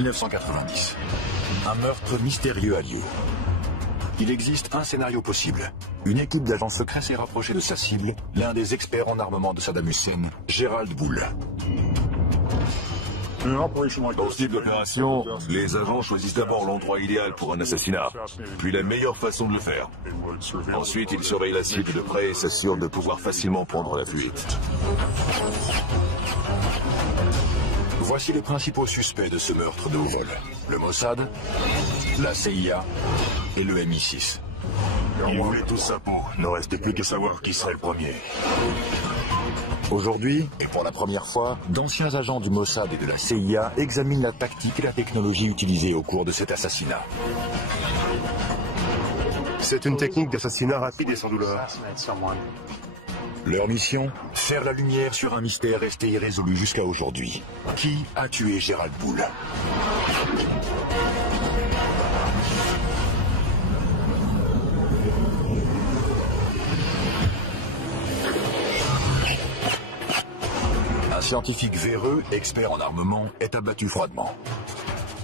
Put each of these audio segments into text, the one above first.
1990. Un meurtre mystérieux a lieu. Il existe un scénario possible. Une équipe d'agents secrets s'est rapprochée de sa cible, l'un des experts en armement de Saddam Hussein, Gerald Bull. Dans ce type d'opération, les agents choisissent d'abord l'endroit idéal pour un assassinat, puis la meilleure façon de le faire. Ensuite, ils surveillent la cible de près et s'assurent de pouvoir facilement prendre la fuite. Voici les principaux suspects de ce meurtre de haut vol. Le Mossad, la CIA et le MI6. Ils voulaient tous sa peau, ne restait plus qu'à savoir qui serait le premier. Aujourd'hui, et pour la première fois, d'anciens agents du Mossad et de la CIA examinent la tactique et la technologie utilisée au cours de cet assassinat. C'est une technique d'assassinat rapide et sans douleur. Leur mission, faire la lumière sur un mystère resté irrésolu jusqu'à aujourd'hui. Qui a tué Gerald Bull? Un scientifique véreux, expert en armement, est abattu froidement.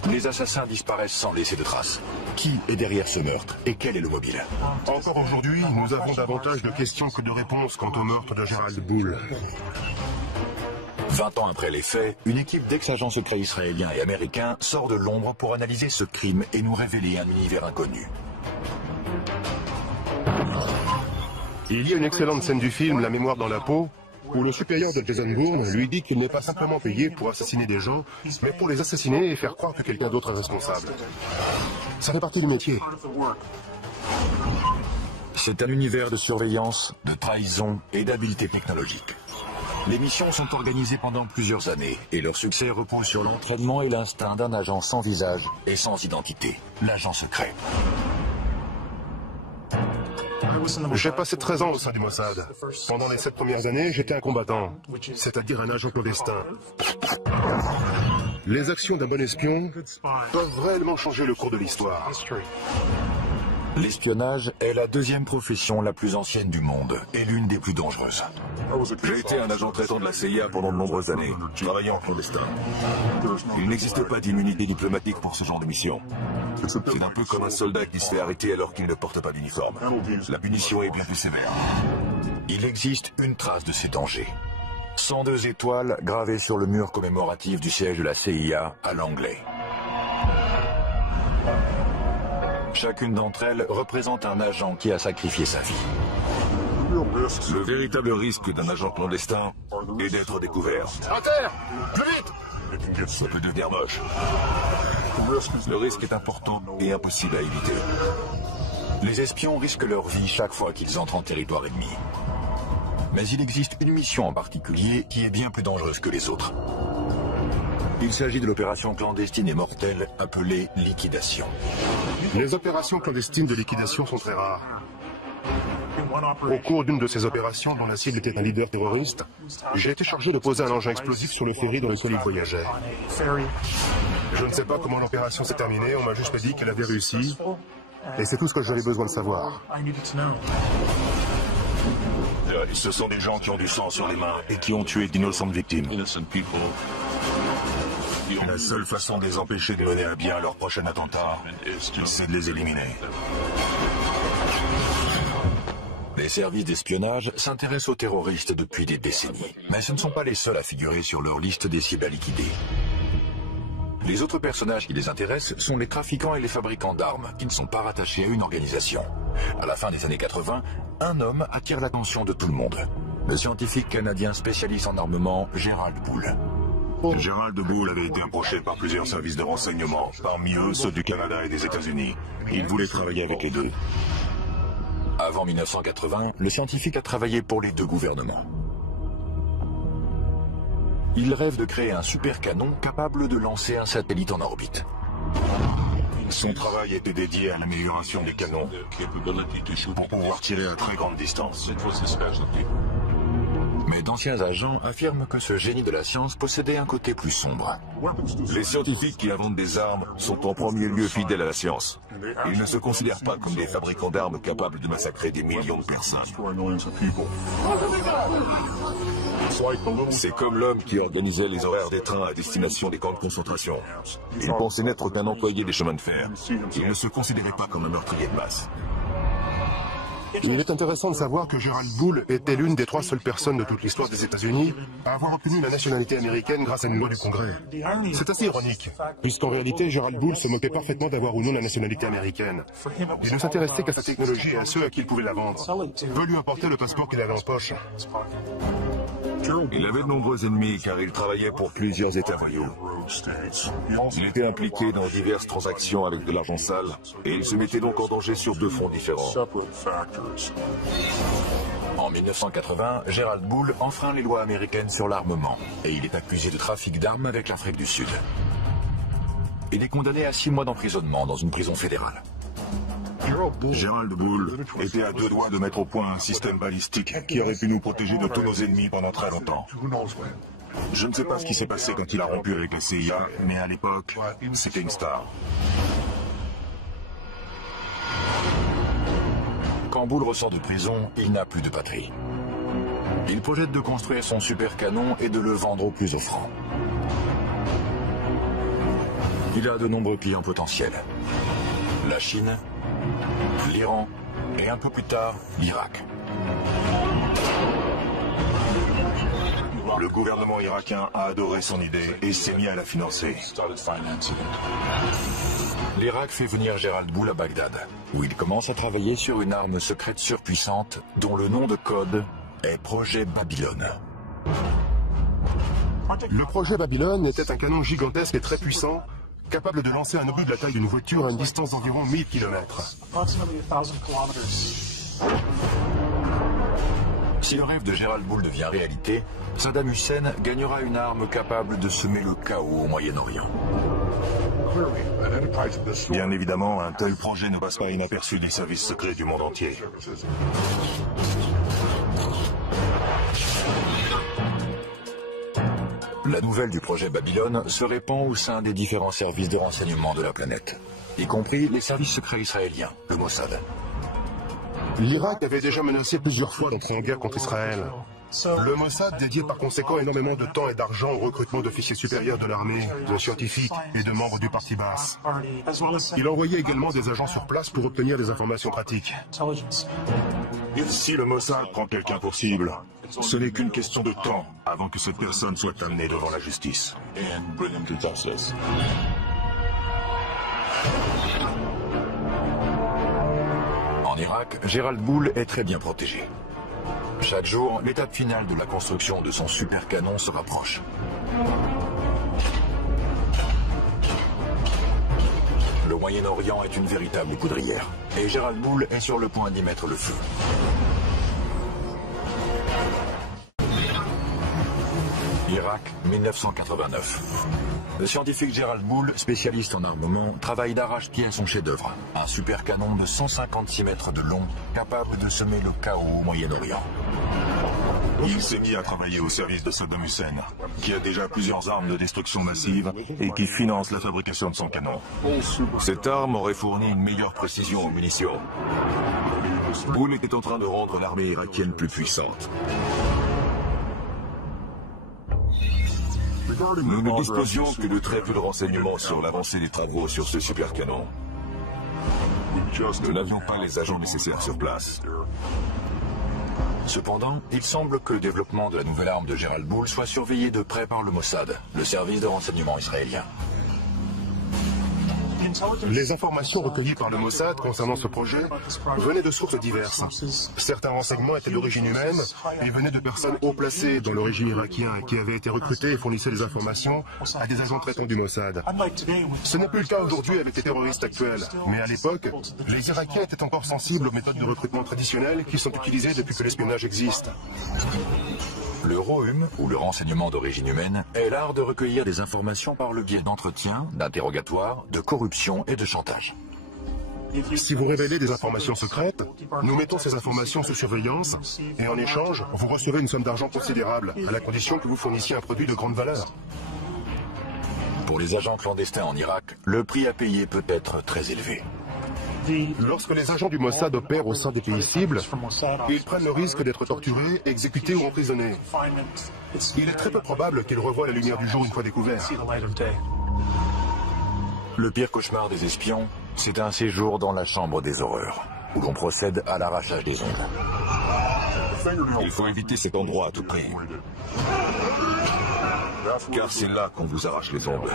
Les assassins disparaissent sans laisser de traces. Qui est derrière ce meurtre et quel est le mobile? Encore aujourd'hui, nous avons davantage de questions que de réponses quant au meurtre de Gerald Bull. 20 ans après les faits, une équipe d'ex-agents secrets israéliens et américains sort de l'ombre pour analyser ce crime et nous révéler un univers inconnu. Il y a une excellente scène du film La mémoire dans la peau, où le supérieur de Jason Bourne lui dit qu'il n'est pas simplement payé pour assassiner des gens, mais pour les assassiner et faire croire que quelqu'un d'autre est responsable. Ça fait partie du métier. C'est un univers de surveillance, de trahison et d'habileté technologique. Les missions sont organisées pendant plusieurs années et leur succès repose sur l'entraînement et l'instinct d'un agent sans visage et sans identité, l'agent secret. J'ai passé 13 ans au sein du Mossad. Pendant les 7 premières années, j'étais un combattant, c'est-à-dire un agent clandestin. Les actions d'un bon espion peuvent réellement changer le cours de l'histoire. L'espionnage est la deuxième profession la plus ancienne du monde et l'une des plus dangereuses. J'ai été un agent traitant de la CIA pendant de nombreuses années, travaillant en clandestin. Il n'existe pas d'immunité diplomatique pour ce genre de mission. C'est un peu comme un soldat qui se fait arrêter alors qu'il ne porte pas d'uniforme. La punition est bien plus sévère. Il existe une trace de ces dangers. 102 étoiles gravées sur le mur commémoratif du siège de la CIA à Langley. Chacune d'entre elles représente un agent qui a sacrifié sa vie. Le véritable risque d'un agent clandestin est d'être découvert. À terre! Plus vite! Ça peut devenir moche. Le risque est important et impossible à éviter. Les espions risquent leur vie chaque fois qu'ils entrent en territoire ennemi. Mais il existe une mission en particulier qui est bien plus dangereuse que les autres. Il s'agit de l'opération clandestine et mortelle appelée liquidation. Les opérations clandestines de liquidation sont très rares. Au cours d'une de ces opérations, dont la cible était un leader terroriste, j'ai été chargé de poser un engin explosif sur le ferry dans lequel il voyageait. Je ne sais pas comment l'opération s'est terminée, on m'a juste dit qu'elle avait réussi, et c'est tout ce que j'avais besoin de savoir. Ce sont des gens qui ont du sang sur les mains et qui ont tué d'innocentes victimes. La seule façon de les empêcher de mener à bien leur prochain attentat, c'est de les éliminer. Les services d'espionnage s'intéressent aux terroristes depuis des décennies. Mais ce ne sont pas les seuls à figurer sur leur liste des cibles à liquider. Les autres personnages qui les intéressent sont les trafiquants et les fabricants d'armes, qui ne sont pas rattachés à une organisation. À la fin des années 80, un homme attire l'attention de tout le monde. Le scientifique canadien spécialiste en armement, Gerald Bull. Gerald Bull avait été approché par plusieurs services de renseignement, parmi eux ceux du Canada et des États-Unis. Il voulait travailler avec les deux. Avant 1980, le scientifique a travaillé pour les deux gouvernements. Il rêve de créer un super canon capable de lancer un satellite en orbite. Son travail était dédié à l'amélioration des canons pour pouvoir tirer à très grande distance. Mais d'anciens agents affirment que ce génie de la science possédait un côté plus sombre. Les scientifiques qui inventent des armes sont en premier lieu fidèles à la science. Ils ne se considèrent pas comme des fabricants d'armes capables de massacrer des millions de personnes. C'est comme l'homme qui organisait les horaires des trains à destination des camps de concentration. Il pensait n'être qu'un employé des chemins de fer. Il ne se considérait pas comme un meurtrier de masse. Il est intéressant de savoir que Gerald Bull était l'une des 3 seules personnes de toute l'histoire des États-Unis à avoir obtenu la nationalité américaine grâce à une loi du Congrès. C'est assez ironique, puisqu'en réalité, Gerald Bull se moquait parfaitement d'avoir ou non la nationalité américaine. Il ne s'intéressait qu'à sa technologie et à ceux à qui il pouvait la vendre. Peu lui importait le passeport qu'il avait en poche. Il avait de nombreux ennemis car il travaillait pour plusieurs États voyous. Il était impliqué dans diverses transactions avec de l'argent sale et il se mettait donc en danger sur 2 fronts différents. En 1980, Gerald Bull enfreint les lois américaines sur l'armement et il est accusé de trafic d'armes avec l'Afrique du Sud. Il est condamné à 6 mois d'emprisonnement dans une prison fédérale. Gerald Bull était à 2 doigts de mettre au point un système balistique qui aurait pu nous protéger de tous nos ennemis pendant très longtemps. Je ne sais pas ce qui s'est passé quand il a rompu avec la CIA, mais à l'époque, c'était une star. Quand Bull ressort de prison, il n'a plus de patrie. Il projette de construire son super canon et de le vendre au plus offrant. Il a de nombreux clients potentiels. La Chine, l'Iran et un peu plus tard, l'Irak. Le gouvernement irakien a adoré son idée et s'est mis à la financer. L'Irak fait venir Gerald Bull à Bagdad, où il commence à travailler sur une arme secrète surpuissante dont le nom de code est Projet Babylone. Le projet Babylone était un canon gigantesque et très puissant, capable de lancer un obus de la taille d'une voiture à une distance d'environ 1000 km. Si le rêve de Gerald Bull devient réalité, Saddam Hussein gagnera une arme capable de semer le chaos au Moyen-Orient. Bien évidemment, un tel projet ne passe pas inaperçu des services secrets du monde entier. La nouvelle du projet Babylone se répand au sein des différents services de renseignement de la planète, y compris les services secrets israéliens, le Mossad. L'Irak avait déjà menacé plusieurs fois d'entrer en guerre contre Israël. Le Mossad dédiait par conséquent énormément de temps et d'argent au recrutement d'officiers supérieurs de l'armée, de scientifiques et de membres du parti Baas. Il envoyait également des agents sur place pour obtenir des informations pratiques. Si le Mossad prend quelqu'un pour cible, ce n'est qu'une question de temps avant que cette personne soit amenée devant la justice. En Irak, Gerald Bull est très bien protégé. Chaque jour, l'étape finale de la construction de son super canon se rapproche. Le Moyen-Orient est une véritable poudrière, et Gerald Bull est sur le point d'y mettre le feu. Irak, 1989. Le scientifique Gerald Bull, spécialiste en armement, travaille d'arrache-pied à son chef-d'œuvre, un super canon de 156 mètres de long, capable de semer le chaos au Moyen-Orient. Il s'est mis à travailler au service de Saddam Hussein, qui a déjà plusieurs armes de destruction massive et qui finance la fabrication de son canon. Cette arme aurait fourni une meilleure précision aux munitions. Bull était en train de rendre l'armée irakienne plus puissante. Nous ne disposions que de très peu de renseignements sur l'avancée des travaux sur ce super canon. Nous n'avions pas les agents nécessaires sur place. Cependant, il semble que le développement de la nouvelle arme de Gerald Bull soit surveillé de près par le Mossad, le service de renseignement israélien. Les informations recueillies par le Mossad concernant ce projet venaient de sources diverses. Certains renseignements étaient d'origine humaine et venaient de personnes haut placées dans le régime irakien qui avaient été recrutées et fournissaient des informations à des agents traitants du Mossad. Ce n'est plus le cas aujourd'hui avec les terroristes actuels, mais à l'époque, les Irakiens étaient encore sensibles aux méthodes de recrutement traditionnelles qui sont utilisées depuis que l'espionnage existe. Le ROHUM, ou le renseignement d'origine humaine, est l'art de recueillir des informations par le biais d'entretiens, d'interrogatoires, de corruption et de chantage. Si vous révélez des informations secrètes, nous mettons ces informations sous surveillance et en échange, vous recevez une somme d'argent considérable, à la condition que vous fournissiez un produit de grande valeur. Pour les agents clandestins en Irak, le prix à payer peut être très élevé. Lorsque les agents du Mossad opèrent au sein des pays cibles, ils prennent le risque d'être torturés, exécutés ou emprisonnés. Il est très peu probable qu'ils revoient la lumière du jour une fois découverts. Le pire cauchemar des espions, c'est un séjour dans la chambre des horreurs, où l'on procède à l'arrachage des ongles. Il faut éviter cet endroit à tout prix. Car c'est là qu'on vous arrache les ongles.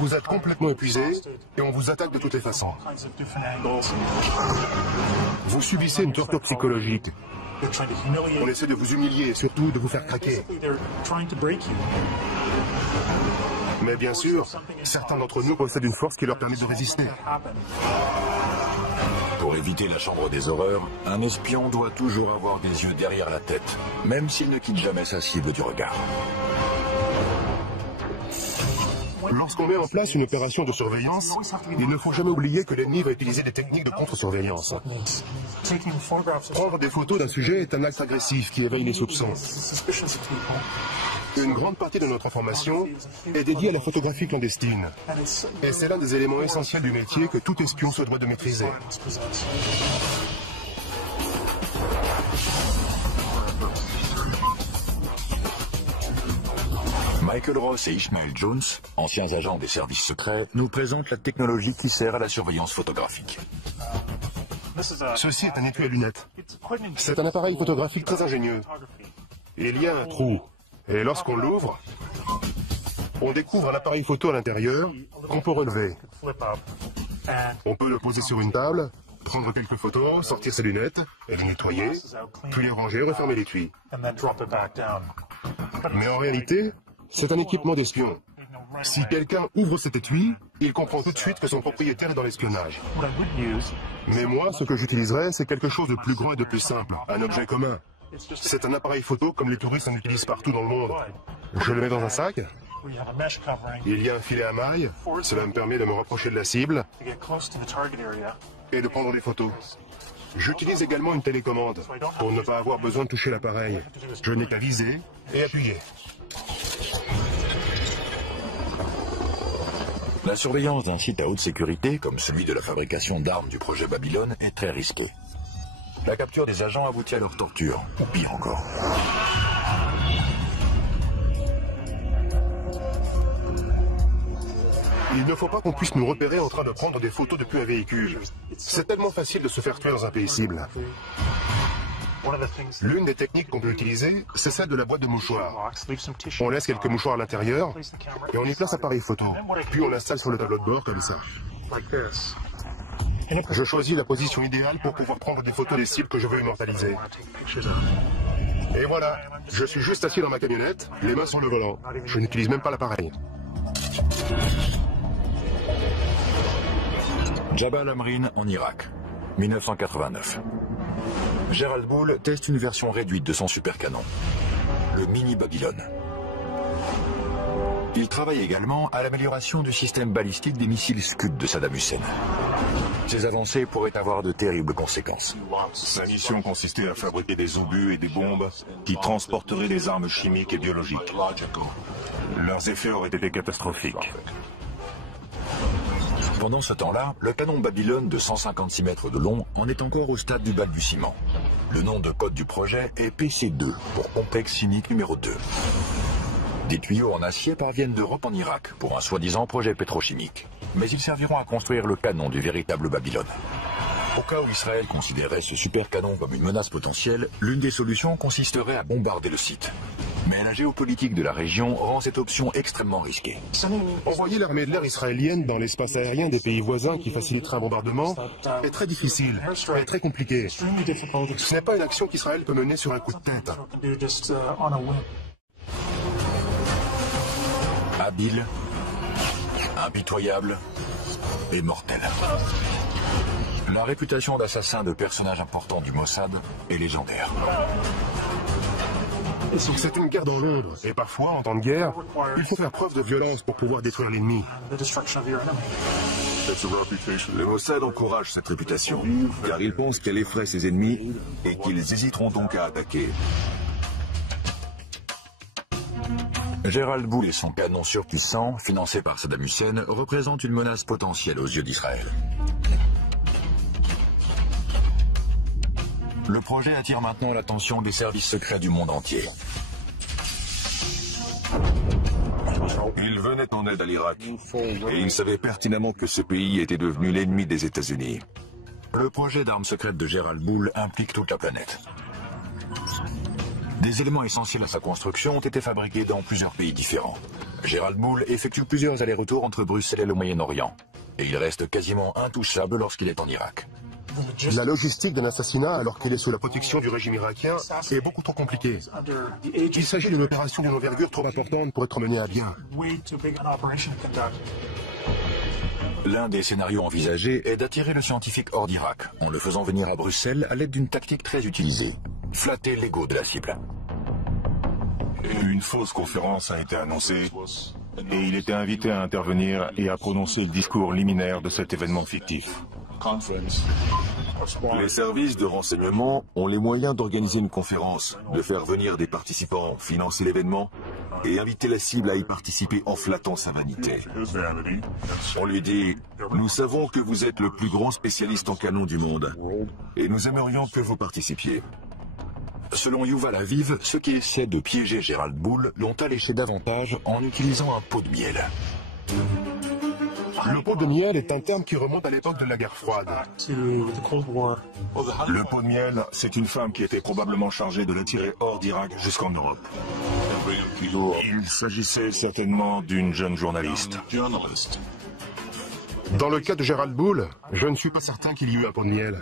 Vous êtes complètement épuisé et on vous attaque de toutes les façons. Vous subissez une torture psychologique. On essaie de vous humilier et surtout de vous faire craquer. Mais bien sûr, certains d'entre nous possèdent une force qui leur permet de résister. Pour éviter la chambre des horreurs, un espion doit toujours avoir des yeux derrière la tête, même s'il ne quitte jamais sa cible du regard. Lorsqu'on met en place une opération de surveillance, il ne faut jamais oublier que l'ennemi va utiliser des techniques de contre-surveillance. Prendre des photos d'un sujet est un acte agressif qui éveille les soupçons. Une grande partie de notre information est dédiée à la photographie clandestine. Et c'est l'un des éléments essentiels du métier que tout espion se doit de maîtriser. Michael Ross et Ishmael Jones, anciens agents des services secrets, nous présentent la technologie qui sert à la surveillance photographique. Ceci est un étui à lunettes. C'est un appareil photographique très ingénieux. Il y a un trou, et lorsqu'on l'ouvre, on découvre un appareil photo à l'intérieur qu'on peut relever. On peut le poser sur une table, prendre quelques photos, sortir ses lunettes, et les nettoyer, puis les ranger et refermer l'étui. Mais en réalité, c'est un équipement d'espion. Si quelqu'un ouvre cet étui, il comprend tout de suite que son propriétaire est dans l'espionnage. Mais moi, ce que j'utiliserais, c'est quelque chose de plus grand et de plus simple, un objet commun. C'est un appareil photo comme les touristes en utilisent partout dans le monde. Je le mets dans un sac. Il y a un filet à mailles. Cela me permet de me rapprocher de la cible et de prendre des photos. J'utilise également une télécommande pour ne pas avoir besoin de toucher l'appareil. Je n'ai qu'à viser et appuyer. La surveillance d'un site à haute sécurité, comme celui de la fabrication d'armes du projet Babylone, est très risquée. La capture des agents aboutit à leur torture, ou pire encore. Il ne faut pas qu'on puisse nous repérer en train de prendre des photos depuis un véhicule. C'est tellement facile de se faire tuer dans un pays cible. L'une des techniques qu'on peut utiliser, c'est celle de la boîte de mouchoirs. On laisse quelques mouchoirs à l'intérieur et on y place l'appareil photo. Puis on l'installe sur le tableau de bord comme ça. Je choisis la position idéale pour pouvoir prendre des photos des cibles que je veux immortaliser. Et voilà, je suis juste assis dans ma camionnette, les mains sur le volant. Je n'utilise même pas l'appareil. Jabal Amrin en Irak, 1989. Gerald Bull teste une version réduite de son supercanon, le Mini Babylone. Il travaille également à l'amélioration du système balistique des missiles Scud de Saddam Hussein. Ces avancées pourraient avoir de terribles conséquences. Sa mission consistait à fabriquer des obus et des bombes qui transporteraient des armes chimiques et biologiques. Leurs effets auraient été catastrophiques. Pendant ce temps-là, le canon Babylone de 156 mètres de long en est encore au stade du balbutiement. Le nom de code du projet est PC2, pour complexe chimique numéro 2. Des tuyaux en acier parviennent d'Europe en Irak pour un soi-disant projet pétrochimique. Mais ils serviront à construire le canon du véritable Babylone. Au cas où Israël considérait ce super canon comme une menace potentielle, l'une des solutions consisterait à bombarder le site. Mais la géopolitique de la région rend cette option extrêmement risquée. Envoyer l'armée de l'air israélienne dans l'espace aérien des pays voisins qui faciliterait un bombardement est très difficile et très compliqué. Ce n'est pas une action qu'Israël peut mener sur un coup de tête. Habile, impitoyable et mortel. La réputation d'assassin de personnages importants du Mossad est légendaire. C'est une guerre dans l'ombre, et parfois, en temps de guerre, il faut faire preuve de violence pour pouvoir détruire l'ennemi. Le Mossad encourage cette réputation, car il pense qu'elle effraie ses ennemis et qu'ils hésiteront donc à attaquer. Gérald Boule et son canon surpuissant, financé par Saddam Hussein, représentent une menace potentielle aux yeux d'Israël. Le projet attire maintenant l'attention des services secrets du monde entier. Il venait en aide à l'Irak et il savait pertinemment que ce pays était devenu l'ennemi des États-Unis. Le projet d'armes secrètes de Gérald Boule implique toute la planète. Des éléments essentiels à sa construction ont été fabriqués dans plusieurs pays différents. Gérald Boule effectue plusieurs allers-retours entre Bruxelles et le Moyen-Orient. Et il reste quasiment intouchable lorsqu'il est en Irak. La logistique d'un assassinat, alors qu'il est sous la protection du régime irakien, est beaucoup trop compliquée. Il s'agit d'une opération d'une envergure trop importante pour être menée à bien. L'un des scénarios envisagés est d'attirer le scientifique hors d'Irak, en le faisant venir à Bruxelles à l'aide d'une tactique très utilisée. Flatter l'ego de la cible. Une fausse conférence a été annoncée et il était invité à intervenir et à prononcer le discours liminaire de cet événement fictif. Les services de renseignement ont les moyens d'organiser une conférence, de faire venir des participants, financer l'événement et inviter la cible à y participer en flattant sa vanité. On lui dit « Nous savons que vous êtes le plus grand spécialiste en canon du monde et nous aimerions que vous participiez. » Selon Yuval Aviv, ceux qui essaient de piéger Gérald Boule l'ont alléché davantage en utilisant un pot de miel. Le pot de miel est un terme qui remonte à l'époque de la guerre froide. Le pot de miel, c'est une femme qui était probablement chargée de l'attirer hors d'Irak jusqu'en Europe. Il s'agissait certainement d'une jeune journaliste. Dans le cas de Gérald Boule, je ne suis pas certain qu'il y eut un pot de miel.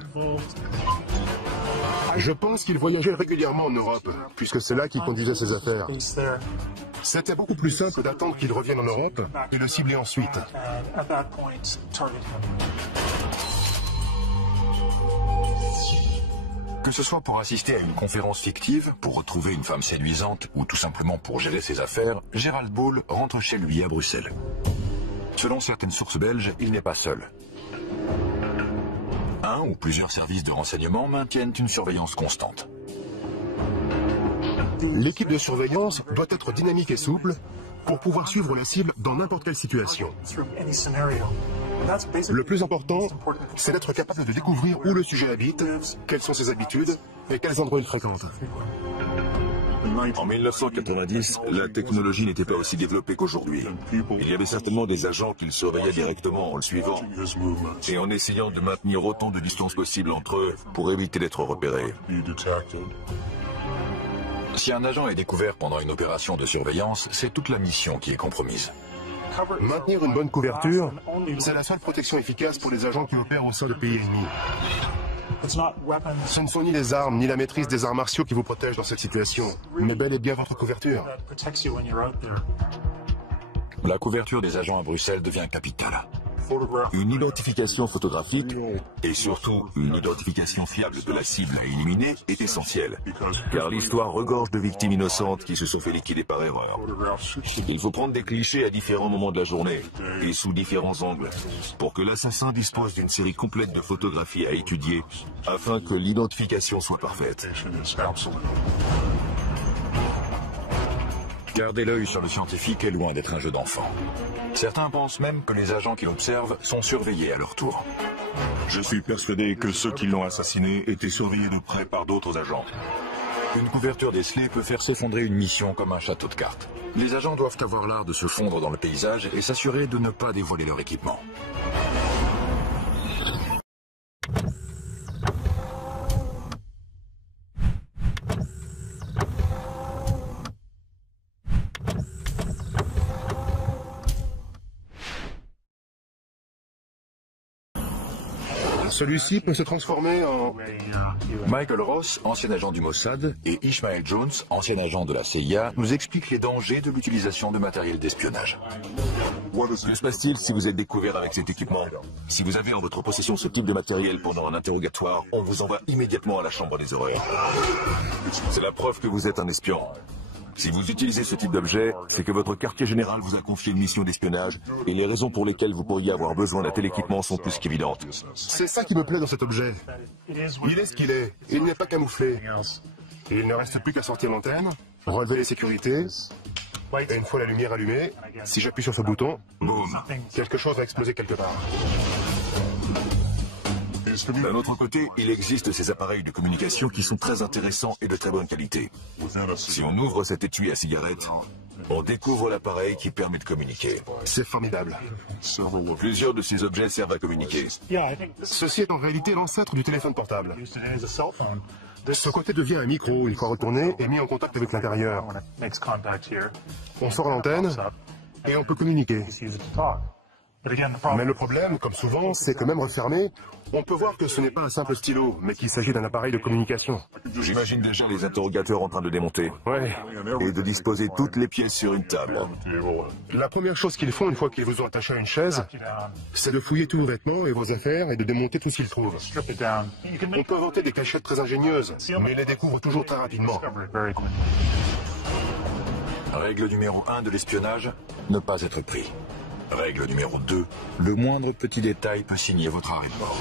Je pense qu'il voyageait régulièrement en Europe, puisque c'est là qu'il conduisait ses affaires. C'était beaucoup plus simple d'attendre qu'il revienne en Europe et le cibler ensuite. Que ce soit pour assister à une conférence fictive, pour retrouver une femme séduisante ou tout simplement pour gérer ses affaires, Gérald Boule rentre chez lui à Bruxelles. Selon certaines sources belges, il n'est pas seul. Un ou plusieurs services de renseignement maintiennent une surveillance constante. L'équipe de surveillance doit être dynamique et souple pour pouvoir suivre la cible dans n'importe quelle situation. Le plus important, c'est d'être capable de découvrir où le sujet habite, quelles sont ses habitudes et quels endroits il fréquente. En 1990, la technologie n'était pas aussi développée qu'aujourd'hui. Il y avait certainement des agents qui le surveillaient directement en le suivant et en essayant de maintenir autant de distance possible entre eux pour éviter d'être repérés. Si un agent est découvert pendant une opération de surveillance, c'est toute la mission qui est compromise. Maintenir une bonne couverture, c'est la seule protection efficace pour les agents qui opèrent au sein de pays ennemis. Ce ne sont ni les armes, ni la maîtrise des arts martiaux qui vous protègent dans cette situation, mais bel et bien votre couverture. La couverture des agents à Bruxelles devient capitale. Une identification photographique et surtout une identification fiable de la cible à éliminer est essentielle, car l'histoire regorge de victimes innocentes qui se sont fait liquider par erreur. Il faut prendre des clichés à différents moments de la journée et sous différents angles pour que l'assassin dispose d'une série complète de photographies à étudier afin que l'identification soit parfaite. Garder l'œil sur le scientifique est loin d'être un jeu d'enfant. Certains pensent même que les agents qui l'observent sont surveillés à leur tour. Je suis persuadé que ceux qui l'ont assassiné étaient surveillés de près par d'autres agents. Une couverture décelée peut faire s'effondrer une mission comme un château de cartes. Les agents doivent avoir l'art de se fondre dans le paysage et s'assurer de ne pas dévoiler leur équipement. Celui-ci peut se transformer en... Michael Ross, ancien agent du Mossad, et Ishmael Jones, ancien agent de la CIA, nous expliquent les dangers de l'utilisation de matériel d'espionnage. Que se passe-t-il si vous êtes découvert avec cet équipement? Si vous avez en votre possession ce type de matériel pendant un interrogatoire, on vous envoie immédiatement à la chambre des horreurs. C'est la preuve que vous êtes un espion. Si vous utilisez ce type d'objet, c'est que votre quartier général vous a confié une mission d'espionnage et les raisons pour lesquelles vous pourriez avoir besoin d'un tel équipement sont plus qu'évidentes. C'est ça qui me plaît dans cet objet. Il est ce qu'il est. Il n'est pas camouflé. Il ne reste plus qu'à sortir l'antenne, relever les sécurités Et une fois la lumière allumée, si j'appuie sur ce bouton, Boum. quelque chose va exploser quelque part. D'un autre côté, il existe ces appareils de communication qui sont très intéressants et de très bonne qualité. Si on ouvre cet étui à cigarette, on découvre l'appareil qui permet de communiquer. C'est formidable. Plusieurs de ces objets servent à communiquer. Ceci est en réalité l'ancêtre du téléphone portable. Ce côté devient un micro, une fois retourné, et mis en contact avec l'intérieur. On sort l'antenne et on peut communiquer. Mais le problème, comme souvent, c'est que même refermé, on peut voir que ce n'est pas un simple stylo, mais qu'il s'agit d'un appareil de communication. J'imagine déjà les interrogateurs en train de démonter. Ouais. Et de disposer toutes les pièces sur une table. La première chose qu'ils font une fois qu'ils vous ont attaché à une chaise, c'est de fouiller tous vos vêtements et vos affaires et de démonter tout ce qu'ils trouvent. On peut inventer des cachettes très ingénieuses, mais ils les découvrent toujours très rapidement. Règle numéro 1 de l'espionnage, ne pas être pris. Règle numéro 2, le moindre petit détail peut signer votre arrêt de mort.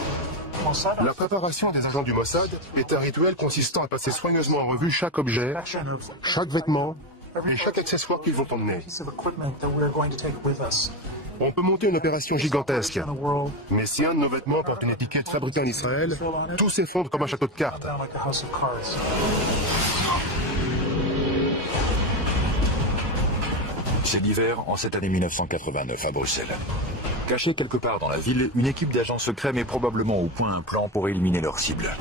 La préparation des agents du Mossad est un rituel consistant à passer soigneusement en revue chaque objet, chaque vêtement et chaque accessoire qu'ils vont emmener. On peut monter une opération gigantesque, mais si un de nos vêtements porte une étiquette fabriquée en Israël, tout s'effondre comme un château de cartes. C'est l'hiver en cette année 1989 à Bruxelles. Cachée quelque part dans la ville, une équipe d'agents secrets met probablement au point un plan pour éliminer leur cible.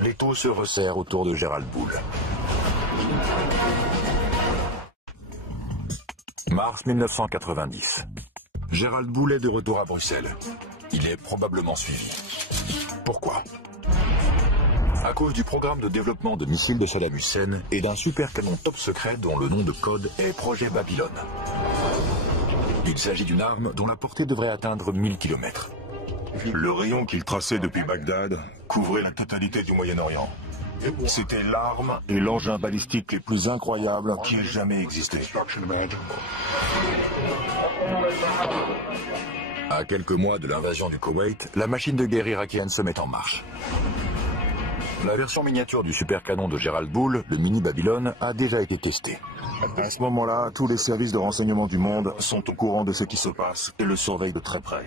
L'étau se resserre autour de Gerald Bull. Mars 1990. Gerald Bull est de retour à Bruxelles. Il est probablement suivi. Pourquoi ? À cause du programme de développement de missiles de Saddam Hussein et d'un super canon top secret dont le nom de code est Projet Babylone. Il s'agit d'une arme dont la portée devrait atteindre 1000 km. Le rayon qu'il traçait depuis Bagdad couvrait la totalité du Moyen-Orient. C'était l'arme et l'engin balistique les plus incroyables qui aient jamais existé. À quelques mois de l'invasion du Koweït, la machine de guerre irakienne se met en marche. La version miniature du super canon de Gerald Bull, le mini Babylone, a déjà été testée. À ce moment-là, tous les services de renseignement du monde sont au courant de ce qui se passe et le surveillent de très près.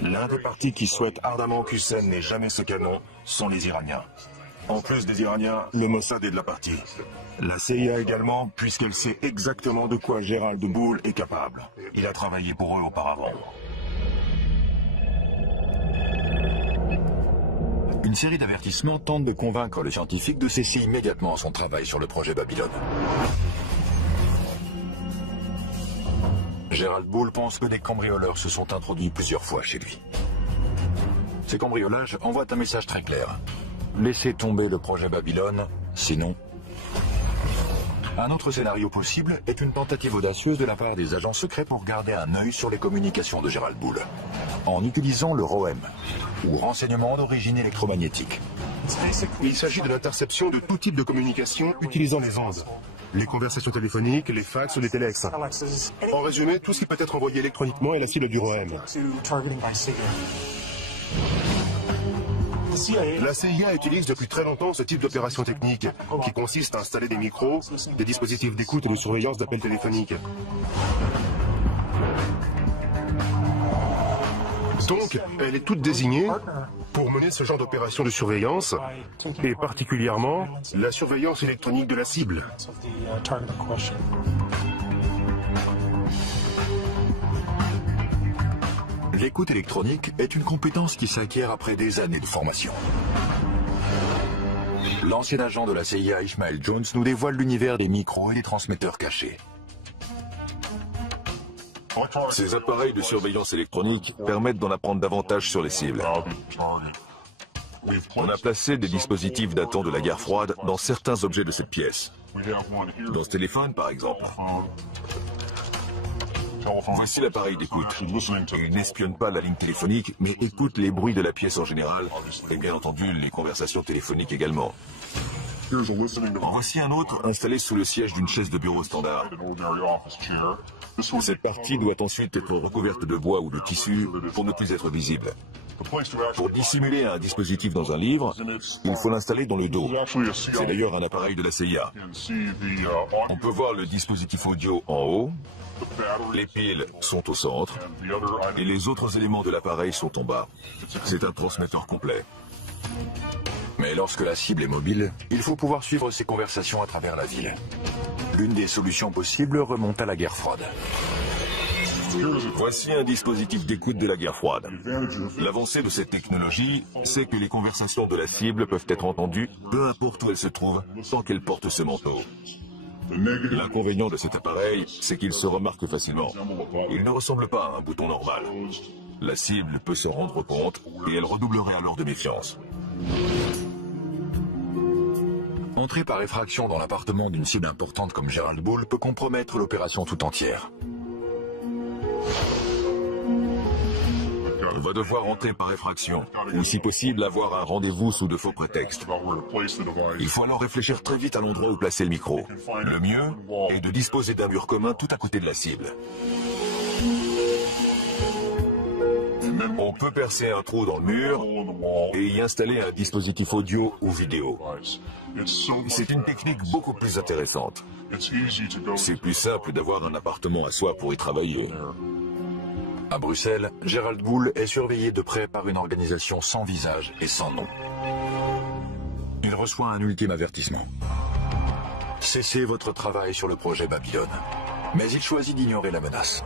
L'un des partis qui souhaite ardemment qu'Hussein n'ait jamais ce canon sont les Iraniens. En plus des Iraniens, le Mossad est de la partie. La CIA également, puisqu'elle sait exactement de quoi Gerald Bull est capable. Il a travaillé pour eux auparavant. Une série d'avertissements tente de convaincre le scientifique de cesser immédiatement son travail sur le projet Babylone. Gerald Bull pense que des cambrioleurs se sont introduits plusieurs fois chez lui. Ces cambriolages envoient un message très clair. Laissez tomber le projet Babylone, sinon... Un autre scénario possible est une tentative audacieuse de la part des agents secrets pour garder un œil sur les communications de Gerald Bull, en utilisant le ROM, ou renseignement d'origine électromagnétique. Il s'agit de l'interception de tout type de communication utilisant les ondes. Les conversations téléphoniques, les fax ou les téléx. En résumé, tout ce qui peut être envoyé électroniquement est la cible du ROM. La CIA utilise depuis très longtemps ce type d'opération technique, qui consiste à installer des micros, des dispositifs d'écoute et de surveillance d'appels téléphoniques. Donc, elle est toute désignée pour mener ce genre d'opération de surveillance, et particulièrement la surveillance électronique de la cible. L'écoute électronique est une compétence qui s'acquiert après des années de formation. L'ancien agent de la CIA Ishmael Jones nous dévoile l'univers des micros et des transmetteurs cachés. Ces appareils de surveillance électronique permettent d'en apprendre davantage sur les cibles. On a placé des dispositifs datant de la guerre froide dans certains objets de cette pièce. Dans ce téléphone, par exemple. Voici l'appareil d'écoute. Il n'espionne pas la ligne téléphonique, mais écoute les bruits de la pièce en général, et bien entendu les conversations téléphoniques également. En voici un autre installé sous le siège d'une chaise de bureau standard. Cette partie doit ensuite être recouverte de bois ou de tissu pour ne plus être visible. Pour dissimuler un dispositif dans un livre, il faut l'installer dans le dos. C'est d'ailleurs un appareil de la CIA. On peut voir le dispositif audio en haut, les piles sont au centre et les autres éléments de l'appareil sont en bas. C'est un transmetteur complet. Mais lorsque la cible est mobile, il faut pouvoir suivre ses conversations à travers la ville. L'une des solutions possibles remonte à la guerre froide. Voici un dispositif d'écoute de la guerre froide. L'avancée de cette technologie, c'est que les conversations de la cible peuvent être entendues, peu importe où elles se trouvent, tant qu'elle porte ce manteau. L'inconvénient de cet appareil, c'est qu'il se remarque facilement. Il ne ressemble pas à un bouton normal. La cible peut s'en rendre compte et elle redoublerait alors de méfiance. Entrer par effraction dans l'appartement d'une cible importante comme Gerald Bull peut compromettre l'opération tout entière. On va devoir entrer par effraction, ou si possible avoir un rendez-vous sous de faux prétextes. Il faut alors réfléchir très vite à l'endroit où placer le micro. Le mieux est de disposer d'un mur commun tout à côté de la cible. On peut percer un trou dans le mur et y installer un dispositif audio ou vidéo. C'est une technique beaucoup plus intéressante. C'est plus simple d'avoir un appartement à soi pour y travailler. À Bruxelles, Gerald Bull est surveillé de près par une organisation sans visage et sans nom. Il reçoit un ultime avertissement. Cessez votre travail sur le projet Babylone. Mais il choisit d'ignorer la menace.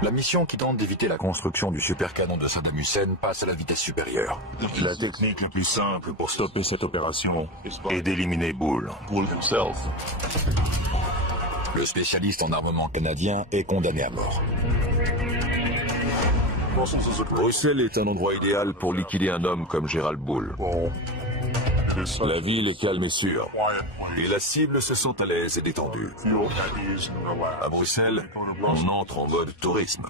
La mission qui tente d'éviter la construction du supercanon de Saddam Hussein passe à la vitesse supérieure. La technique la plus simple pour stopper cette opération est d'éliminer Bull. Le spécialiste en armement canadien est condamné à mort. Bruxelles est un endroit idéal pour liquider un homme comme Gerald Bull. La ville est calme et sûre, et la cible se sent à l'aise et détendue. À Bruxelles, on entre en mode tourisme.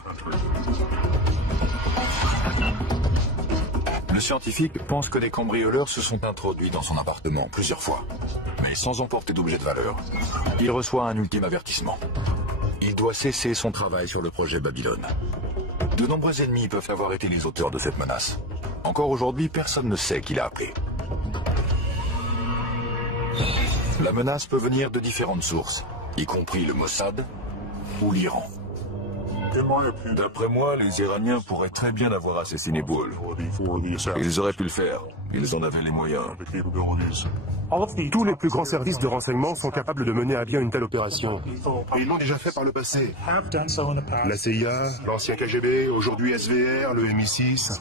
Le scientifique pense que des cambrioleurs se sont introduits dans son appartement plusieurs fois, mais sans emporter d'objets de valeur. Il reçoit un ultime avertissement. Il doit cesser son travail sur le projet Babylone. De nombreux ennemis peuvent avoir été les auteurs de cette menace. Encore aujourd'hui, personne ne sait qui l'a appelé. La menace peut venir de différentes sources, y compris le Mossad ou l'Iran. D'après moi, les Iraniens pourraient très bien avoir assassiné Bull. Ils auraient pu le faire. Ils en avaient les moyens. Tous les plus grands services de renseignement sont capables de mener à bien une telle opération. Et ils l'ont déjà fait par le passé. La CIA, l'ancien KGB, aujourd'hui SVR, le MI6.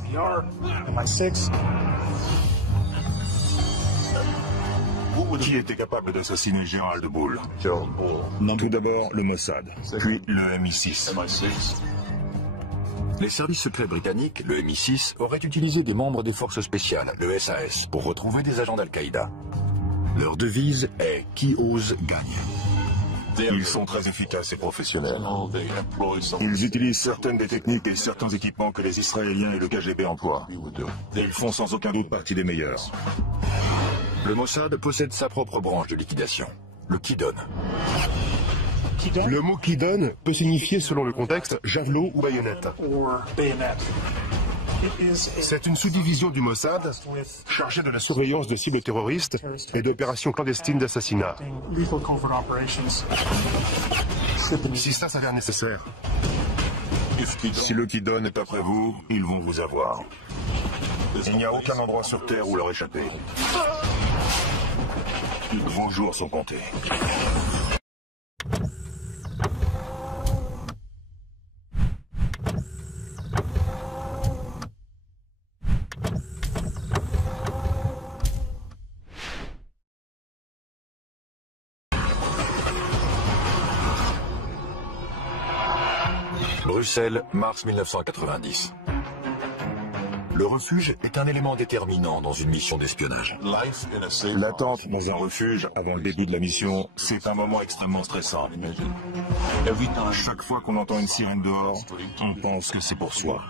Qui était capable d'assassiner Gerald Bull? Tout d'abord le Mossad, puis le MI6. Les services secrets britanniques, le MI6, auraient utilisé des membres des forces spéciales, le SAS, pour retrouver des agents d'Al-Qaïda. Leur devise est « Qui ose gagne ». Ils sont très efficaces et professionnels. Ils utilisent certaines des techniques et certains équipements que les Israéliens et le KGB emploient. Ils font sans aucun doute partie des meilleurs. Le Mossad possède sa propre branche de liquidation, le Kidon. Le mot Kidon peut signifier, selon le contexte, javelot ou baïonnette. C'est une sous-division du Mossad chargée de la surveillance de cibles terroristes et d'opérations clandestines d'assassinat. Si ça s'avère nécessaire. Si le Kidon est après vous, ils vont vous avoir. Il n'y a aucun endroit sur Terre où leur échapper. Vos jours sont comptés. Bruxelles, mars 1990. Le refuge est un élément déterminant dans une mission d'espionnage. L'attente dans un refuge avant le début de la mission, c'est un moment extrêmement stressant. Chaque fois qu'on entend une sirène dehors, on pense que c'est pour soi.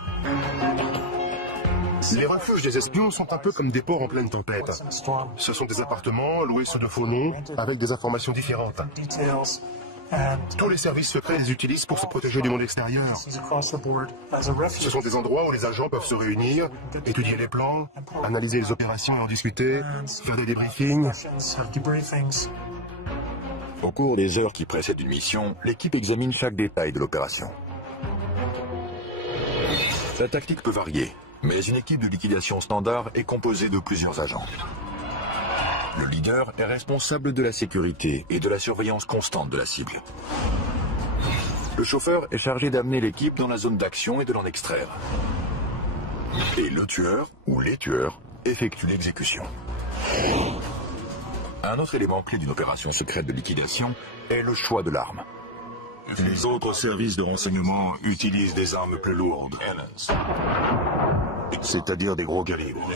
Les refuges des espions sont un peu comme des ports en pleine tempête. Ce sont des appartements loués sous de faux noms, avec des informations différentes. Tous les services secrets les utilisent pour se protéger du monde extérieur. Ce sont des endroits où les agents peuvent se réunir, étudier les plans, analyser les opérations et en discuter, faire des débriefings. Au cours des heures qui précèdent une mission, l'équipe examine chaque détail de l'opération. La tactique peut varier, mais une équipe de liquidation standard est composée de plusieurs agents. Le leader est responsable de la sécurité et de la surveillance constante de la cible. Le chauffeur est chargé d'amener l'équipe dans la zone d'action et de l'en extraire. Et le tueur, ou les tueurs, effectuent l'exécution. Un autre élément clé d'une opération secrète de liquidation est le choix de l'arme. Les autres services de renseignement utilisent des armes plus lourdes, c'est-à-dire des gros calibres.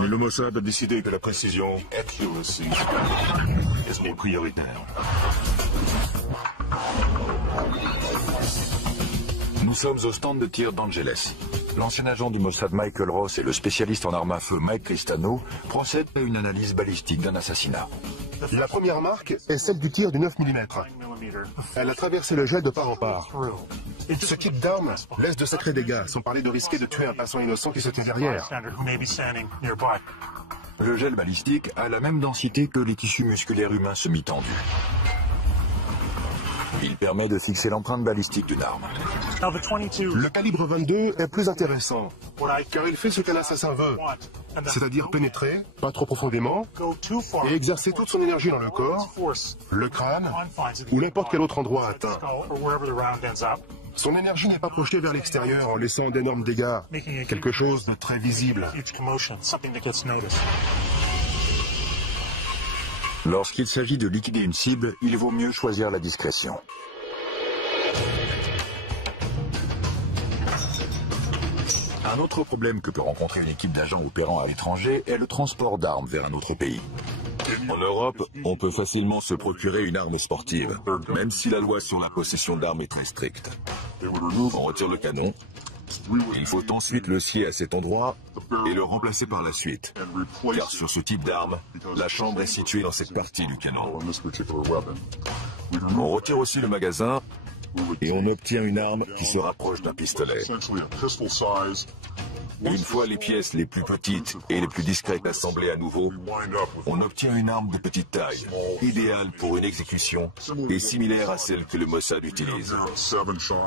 Mais le Mossad a décidé que la précision est prioritaire. Nous sommes au stand de tir d'Angeles. L'ancien agent du Mossad Michael Ross et le spécialiste en armes à feu Mike Cristano procèdent à une analyse balistique d'un assassinat. La première marque est celle du tir du 9 mm. Elle a traversé le gel de part en part. Ce type d'arme laisse de sacrés dégâts, sans parler de risquer de tuer un passant innocent qui se tient derrière. Le gel balistique a la même densité que les tissus musculaires humains semi-tendus. Il permet de fixer l'empreinte balistique d'une arme. Le calibre 22 est plus intéressant, car il fait ce qu'un assassin veut, c'est-à-dire pénétrer, pas trop profondément, et exercer toute son énergie dans le corps, le crâne, ou n'importe quel autre endroit atteint. Son énergie n'est pas projetée vers l'extérieur en laissant d'énormes dégâts, quelque chose de très visible. Lorsqu'il s'agit de liquider une cible, il vaut mieux choisir la discrétion. Un autre problème que peut rencontrer une équipe d'agents opérant à l'étranger est le transport d'armes vers un autre pays. En Europe, on peut facilement se procurer une arme sportive, même si la loi sur la possession d'armes est très stricte. On retire le canon. Il faut ensuite le scier à cet endroit et le remplacer par la suite. Car sur ce type d'arme, la chambre est située dans cette partie du canon. On retire aussi le magasin et on obtient une arme qui se rapproche d'un pistolet. Une fois les pièces les plus petites et les plus discrètes assemblées à nouveau, on obtient une arme de petite taille, idéale pour une exécution et similaire à celle que le Mossad utilise.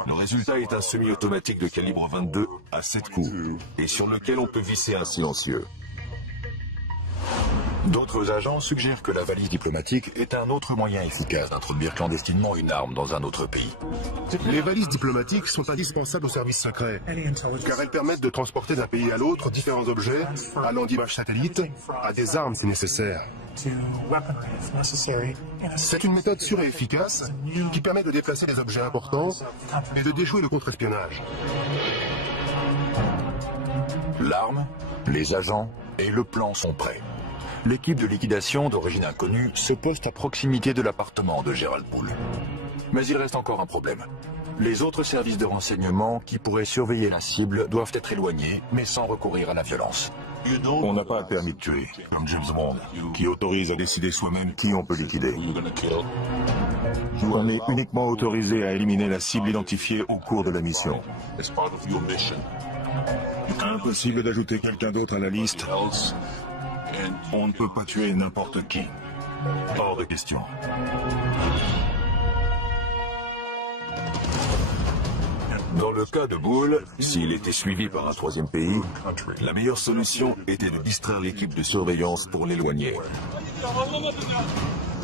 Le résultat est un semi-automatique de calibre 22 à 7 coups et sur lequel on peut visser un silencieux. D'autres agents suggèrent que la valise diplomatique est un autre moyen efficace d'introduire clandestinement une arme dans un autre pays. Les valises diplomatiques sont indispensables aux services secrets, car elles permettent de transporter d'un pays à l'autre différents objets, allant d'images satellites à des armes si nécessaire. C'est une méthode sûre et efficace qui permet de déplacer des objets importants et de déjouer le contre-espionnage. L'arme, les agents et le plan sont prêts. L'équipe de liquidation d'origine inconnue se poste à proximité de l'appartement de Gerald Poole. Mais il reste encore un problème. Les autres services de renseignement qui pourraient surveiller la cible doivent être éloignés, mais sans recourir à la violence. On n'a pas un permis de tuer, comme James Bond, qui autorise à décider soi-même qui on peut liquider. On est uniquement autorisé à éliminer la cible identifiée au cours de la mission. Impossible d'ajouter quelqu'un d'autre à la liste. On ne peut pas tuer n'importe qui. Hors de question. Dans le cas de Bull, s'il était suivi par un troisième pays, la meilleure solution était de distraire l'équipe de surveillance pour l'éloigner.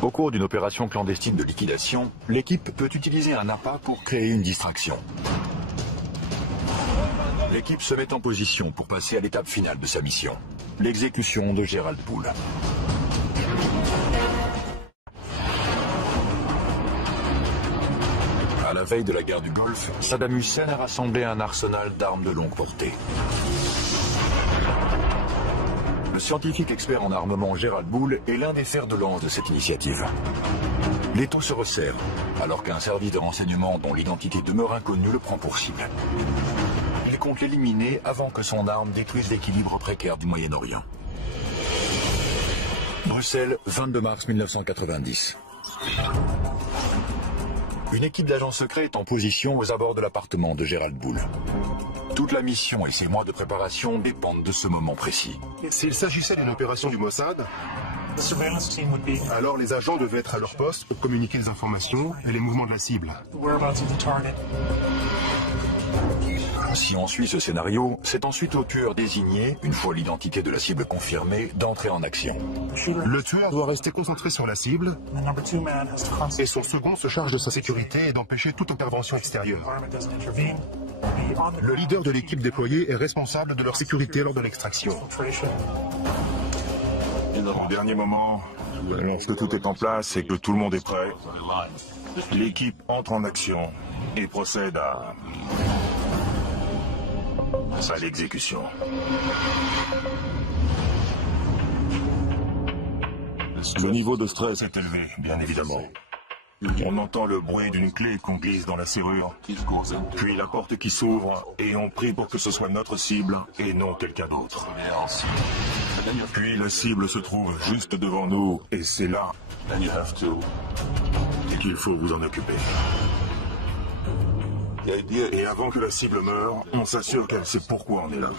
Au cours d'une opération clandestine de liquidation, l'équipe peut utiliser un appât pour créer une distraction. L'équipe se met en position pour passer à l'étape finale de sa mission, l'exécution de Gerald Poole. À la veille de la guerre du Golfe, Saddam Hussein a rassemblé un arsenal d'armes de longue portée. Le scientifique expert en armement Gerald Poole est l'un des fers de lance de cette initiative. L'étau se resserre, alors qu'un service de renseignement dont l'identité demeure inconnue le prend pour cible. Il compte l'éliminer avant que son arme détruise l'équilibre précaire du Moyen-Orient. Bruxelles, 22 mars 1990. Une équipe d'agents secrets est en position aux abords de l'appartement de Gerald Bull. Toute la mission et ses mois de préparation dépendent de ce moment précis. S'il s'agissait d'une opération du Mossad, alors les agents devaient être à leur poste pour communiquer les informations et les mouvements de la cible. Si on suit ce scénario, c'est ensuite au tueur désigné, une fois l'identité de la cible confirmée, d'entrer en action. Le tueur doit rester concentré sur la cible et son second se charge de sa sécurité et d'empêcher toute intervention extérieure. Le leader de l'équipe déployée est responsable de leur sécurité lors de l'extraction. Au dernier moment, lorsque tout est en place et que tout le monde est prêt, l'équipe entre en action et procède à l'exécution. Le niveau de stress est élevé, bien évidemment. On entend le bruit d'une clé qu'on glisse dans la serrure, puis la porte qui s'ouvre, et on prie pour que ce soit notre cible et non quelqu'un d'autre. Puis la cible se trouve juste devant nous, et c'est là qu'il faut vous en occuper. Et avant que la cible meure, on s'assure qu'elle sait pourquoi on est là.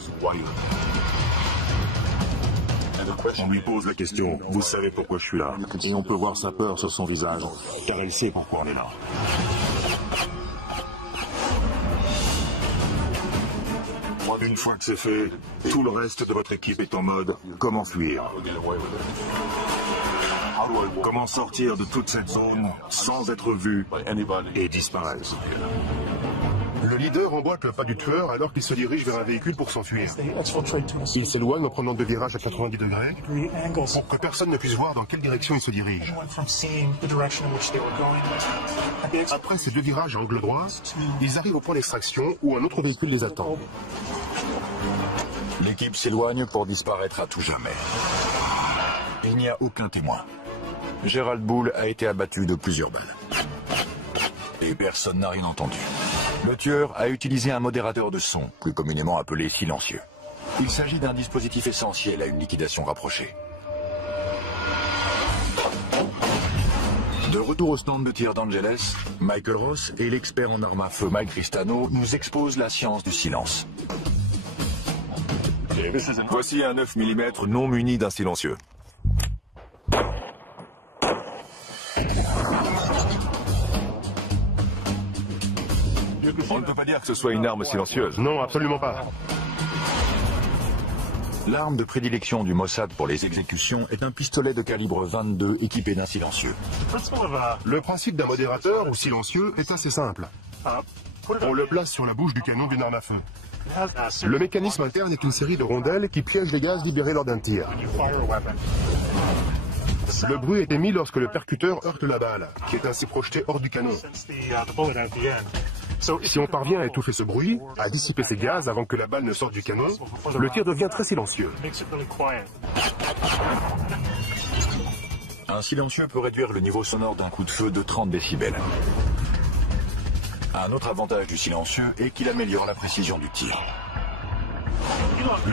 On lui pose la question, vous savez pourquoi je suis là? Et on peut voir sa peur sur son visage, car elle sait pourquoi on est là. Une fois que c'est fait, tout le reste de votre équipe est en mode « Comment fuir ?» Comment sortir de toute cette zone sans être vu et disparaître? Le leader emboîte le pas du tueur alors qu'il se dirige vers un véhicule pour s'enfuir. Il s'éloigne en prenant 2 virages à 90 degrés pour que personne ne puisse voir dans quelle direction il se dirige. Après ces 2 virages à angle droit, ils arrivent au point d'extraction où un autre véhicule les attend. L'équipe s'éloigne pour disparaître à tout jamais. Il n'y a aucun témoin. Gerald Bull a été abattu de plusieurs balles. Et personne n'a rien entendu. Le tueur a utilisé un modérateur de son, plus communément appelé silencieux. Il s'agit d'un dispositif essentiel à une liquidation rapprochée. De retour au stand de tir d'Angeles, Michael Ross et l'expert en armes à feu Mike Cristano nous exposent la science du silence. Voici un 9 mm non muni d'un silencieux. On ne peut pas dire que ce soit une arme silencieuse. Non, absolument pas. L'arme de prédilection du Mossad pour les exécutions est un pistolet de calibre 22 équipé d'un silencieux. Le principe d'un modérateur ou silencieux est assez simple. On le place sur la bouche du canon d'une arme à feu. Le mécanisme interne est une série de rondelles qui piègent les gaz libérés lors d'un tir. Le bruit est émis lorsque le percuteur heurte la balle, qui est ainsi projetée hors du canon. Si on parvient à étouffer ce bruit, à dissiper ces gaz avant que la balle ne sorte du canon, le tir devient très silencieux. Un silencieux peut réduire le niveau sonore d'un coup de feu de 30 décibels. Un autre avantage du silencieux est qu'il améliore la précision du tir.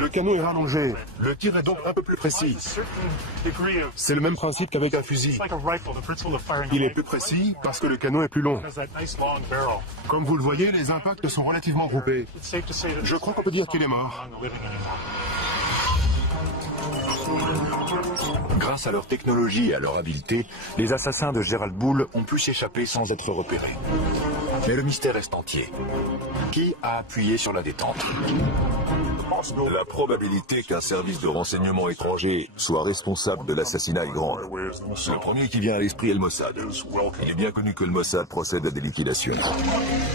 Le canon est rallongé, le tir est donc un peu plus précis. C'est le même principe qu'avec un fusil. Il est plus précis parce que le canon est plus long. Comme vous le voyez, les impacts sont relativement groupés. Je crois qu'on peut dire qu'il est mort. Grâce à leur technologie et à leur habileté, les assassins de Gerald Bull ont pu s'échapper sans être repérés. Mais le mystère reste entier. Qui a appuyé sur la détente? La probabilité qu'un service de renseignement étranger soit responsable de l'assassinat est grande. Le premier qui vient à l'esprit est le Mossad. Il est bien connu que le Mossad procède à des liquidations.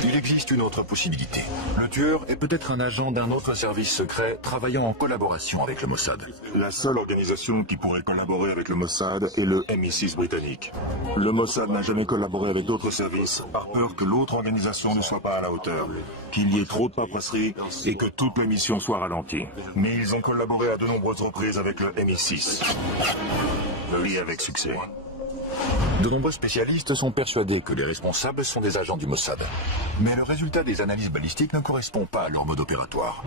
Il existe une autre possibilité. Le tueur est peut-être un agent d'un autre service secret travaillant en collaboration avec le Mossad. La seule organisation qui pourrait collaborer avec le Mossad est le MI6 britannique. Le Mossad n'a jamais collaboré avec d'autres services par peur que l'autre organisation ne soit pas à la hauteur, qu'il y ait trop de paperasserie et que toute la mission soit ralentie. Mais ils ont collaboré à de nombreuses reprises avec le MI6. Et avec succès. De nombreux spécialistes sont persuadés que les responsables sont des agents du Mossad. Mais le résultat des analyses balistiques ne correspond pas à leur mode opératoire.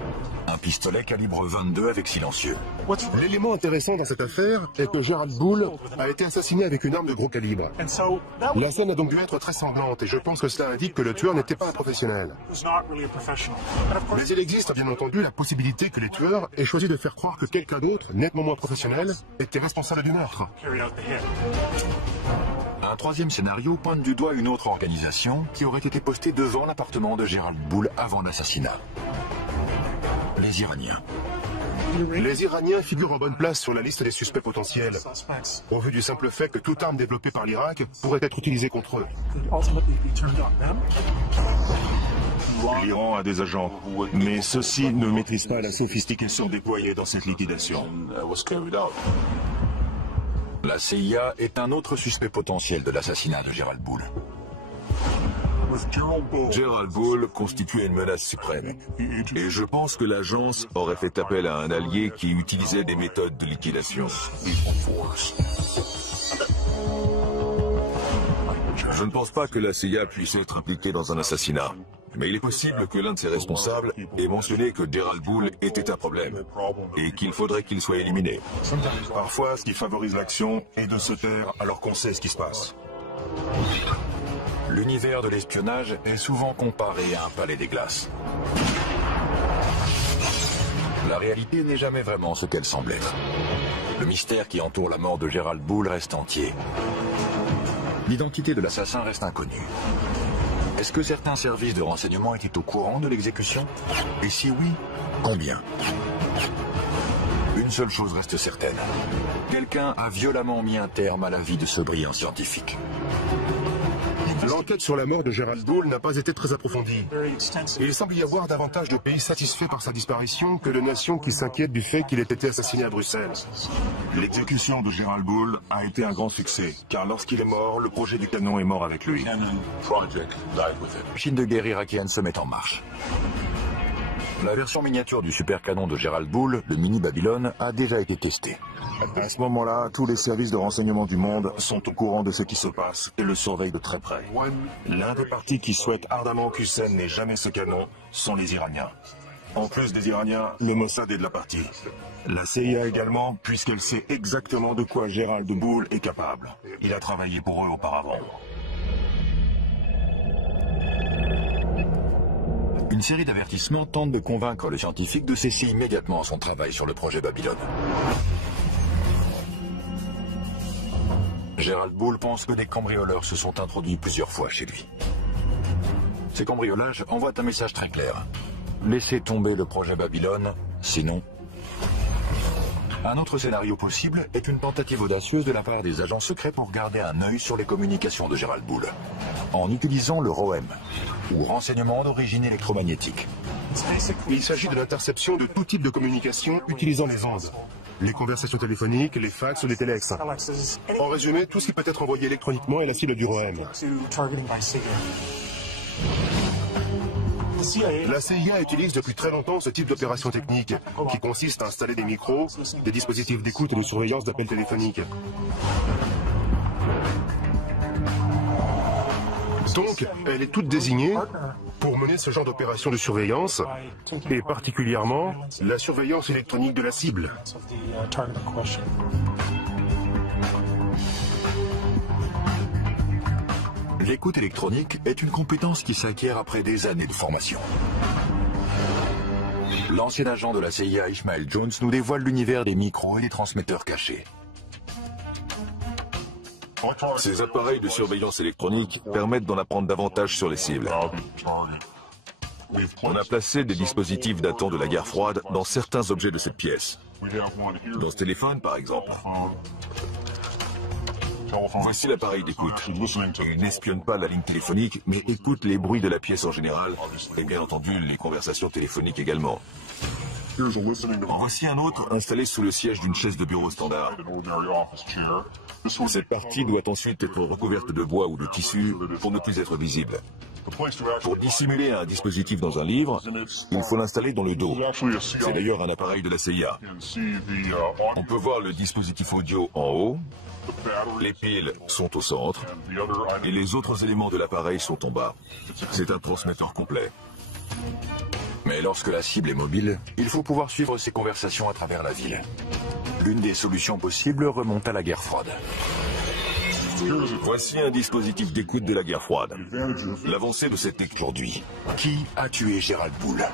Un pistolet calibre 22 avec silencieux. L'élément intéressant dans cette affaire est que Gerald Bull a été assassiné avec une arme de gros calibre. La scène a donc dû être très sanglante et je pense que cela indique que le tueur n'était pas un professionnel. Mais il existe bien entendu la possibilité que les tueurs aient choisi de faire croire que quelqu'un d'autre, nettement moins professionnel, était responsable du meurtre. Un troisième scénario pointe du doigt une autre organisation qui aurait été postée devant l'appartement de Gerald Bull avant l'assassinat. Les Iraniens. Les Iraniens figurent en bonne place sur la liste des suspects potentiels, au vu du simple fait que toute arme développée par l'Irak pourrait être utilisée contre eux. L'Iran a des agents, mais ceux-ci ne maîtrisent pas la sophistication déployée dans cette liquidation. La CIA est un autre suspect potentiel de l'assassinat de Gerald Bull. Gerald Bull constituait une menace suprême. Et je pense que l'agence aurait fait appel à un allié qui utilisait des méthodes de liquidation. Je ne pense pas que la CIA puisse être impliquée dans un assassinat. Mais il est possible que l'un de ses responsables ait mentionné que Gerald Bull était un problème et qu'il faudrait qu'il soit éliminé. Parfois, ce qui favorise l'action est de se taire alors qu'on sait ce qui se passe. L'univers de l'espionnage est souvent comparé à un palais des glaces. La réalité n'est jamais vraiment ce qu'elle semble être. Le mystère qui entoure la mort de Gerald Bull reste entier. L'identité de l'assassin reste inconnue. Est-ce que certains services de renseignement étaient au courant de l'exécution? Et si oui, combien? Une seule chose reste certaine. Quelqu'un a violemment mis un terme à la vie de ce brillant scientifique. L'enquête sur la mort de Gerald Bull n'a pas été très approfondie. Il semble y avoir davantage de pays satisfaits par sa disparition que de nations qui s'inquiètent du fait qu'il ait été assassiné à Bruxelles. L'exécution de Gerald Bull a été un grand succès, car lorsqu'il est mort, le projet du canon est mort avec lui. La machine de guerre irakienne se met en marche. La version miniature du supercanon de Gerald Bull, le Mini Babylone, a déjà été testée. À ce moment-là, tous les services de renseignement du monde sont au courant de ce qui se passe et le surveillent de très près. L'un des partis qui souhaite ardemment qu'Hussein n'ait jamais ce canon sont les Iraniens. En plus des Iraniens, le Mossad est de la partie. La CIA également, puisqu'elle sait exactement de quoi Gerald Bull est capable. Il a travaillé pour eux auparavant. Une série d'avertissements tente de convaincre le scientifique de cesser immédiatement son travail sur le projet Babylone. Gerald Bull pense que des cambrioleurs se sont introduits plusieurs fois chez lui. Ces cambriolages envoient un message très clair. Laissez tomber le projet Babylone, sinon... Un autre scénario possible est une tentative audacieuse de la part des agents secrets pour garder un œil sur les communications de Gerald Bull, en utilisant le ROM, ou renseignement d'origine électromagnétique. Il s'agit de l'interception de tout type de communication utilisant les ondes. Les conversations téléphoniques, les fax ou les téléx. En résumé, tout ce qui peut être envoyé électroniquement est la cible du ROM. La CIA utilise depuis très longtemps ce type d'opération technique, qui consiste à installer des micros, des dispositifs d'écoute et de surveillance d'appels téléphoniques. Donc, elle est toute désignée pour mener ce genre d'opération de surveillance, et particulièrement la surveillance électronique de la cible. L'écoute électronique est une compétence qui s'acquiert après des années de formation. L'ancien agent de la CIA, Ishmael Jones, nous dévoile l'univers des micros et des transmetteurs cachés. Ces appareils de surveillance électronique permettent d'en apprendre davantage sur les cibles. On a placé des dispositifs datant de la guerre froide dans certains objets de cette pièce. Dans ce téléphone, par exemple. Voici l'appareil d'écoute. Il n'espionne pas la ligne téléphonique, mais écoute les bruits de la pièce en général, et bien entendu les conversations téléphoniques également. En voici un autre installé sous le siège d'une chaise de bureau standard. Cette partie doit ensuite être recouverte de bois ou de tissu pour ne plus être visible. Pour dissimuler un dispositif dans un livre, il faut l'installer dans le dos. C'est d'ailleurs un appareil de la CIA. On peut voir le dispositif audio en haut, les piles sont au centre, et les autres éléments de l'appareil sont en bas. C'est un transmetteur complet. Mais lorsque la cible est mobile, il faut pouvoir suivre ses conversations à travers la ville. L'une des solutions possibles remonte à la guerre froide. Voici un dispositif d'écoute de la guerre froide. L'avancée de cette technique aujourd'hui. Qui a tué Gérald Bull?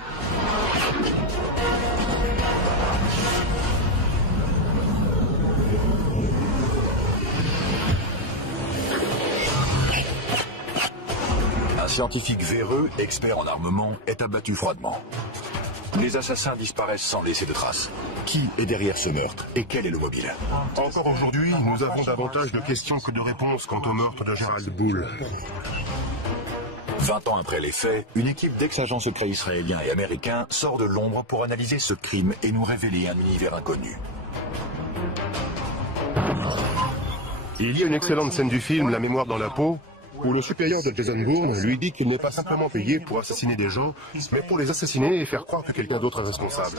Un scientifique véreux, expert en armement, est abattu froidement. Les assassins disparaissent sans laisser de traces. Qui est derrière ce meurtre et quel est le mobile? Encore aujourd'hui, nous avons davantage de questions que de réponses quant au meurtre de Gérald Bull. 20 ans après les faits, une équipe d'ex-agents secrets israéliens et américains sort de l'ombre pour analyser ce crime et nous révéler un univers inconnu. Il y a une excellente scène du film La mémoire dans la peau, où le supérieur de Jason Bourne lui dit qu'il n'est pas simplement payé pour assassiner des gens, mais pour les assassiner et faire croire que quelqu'un d'autre est responsable.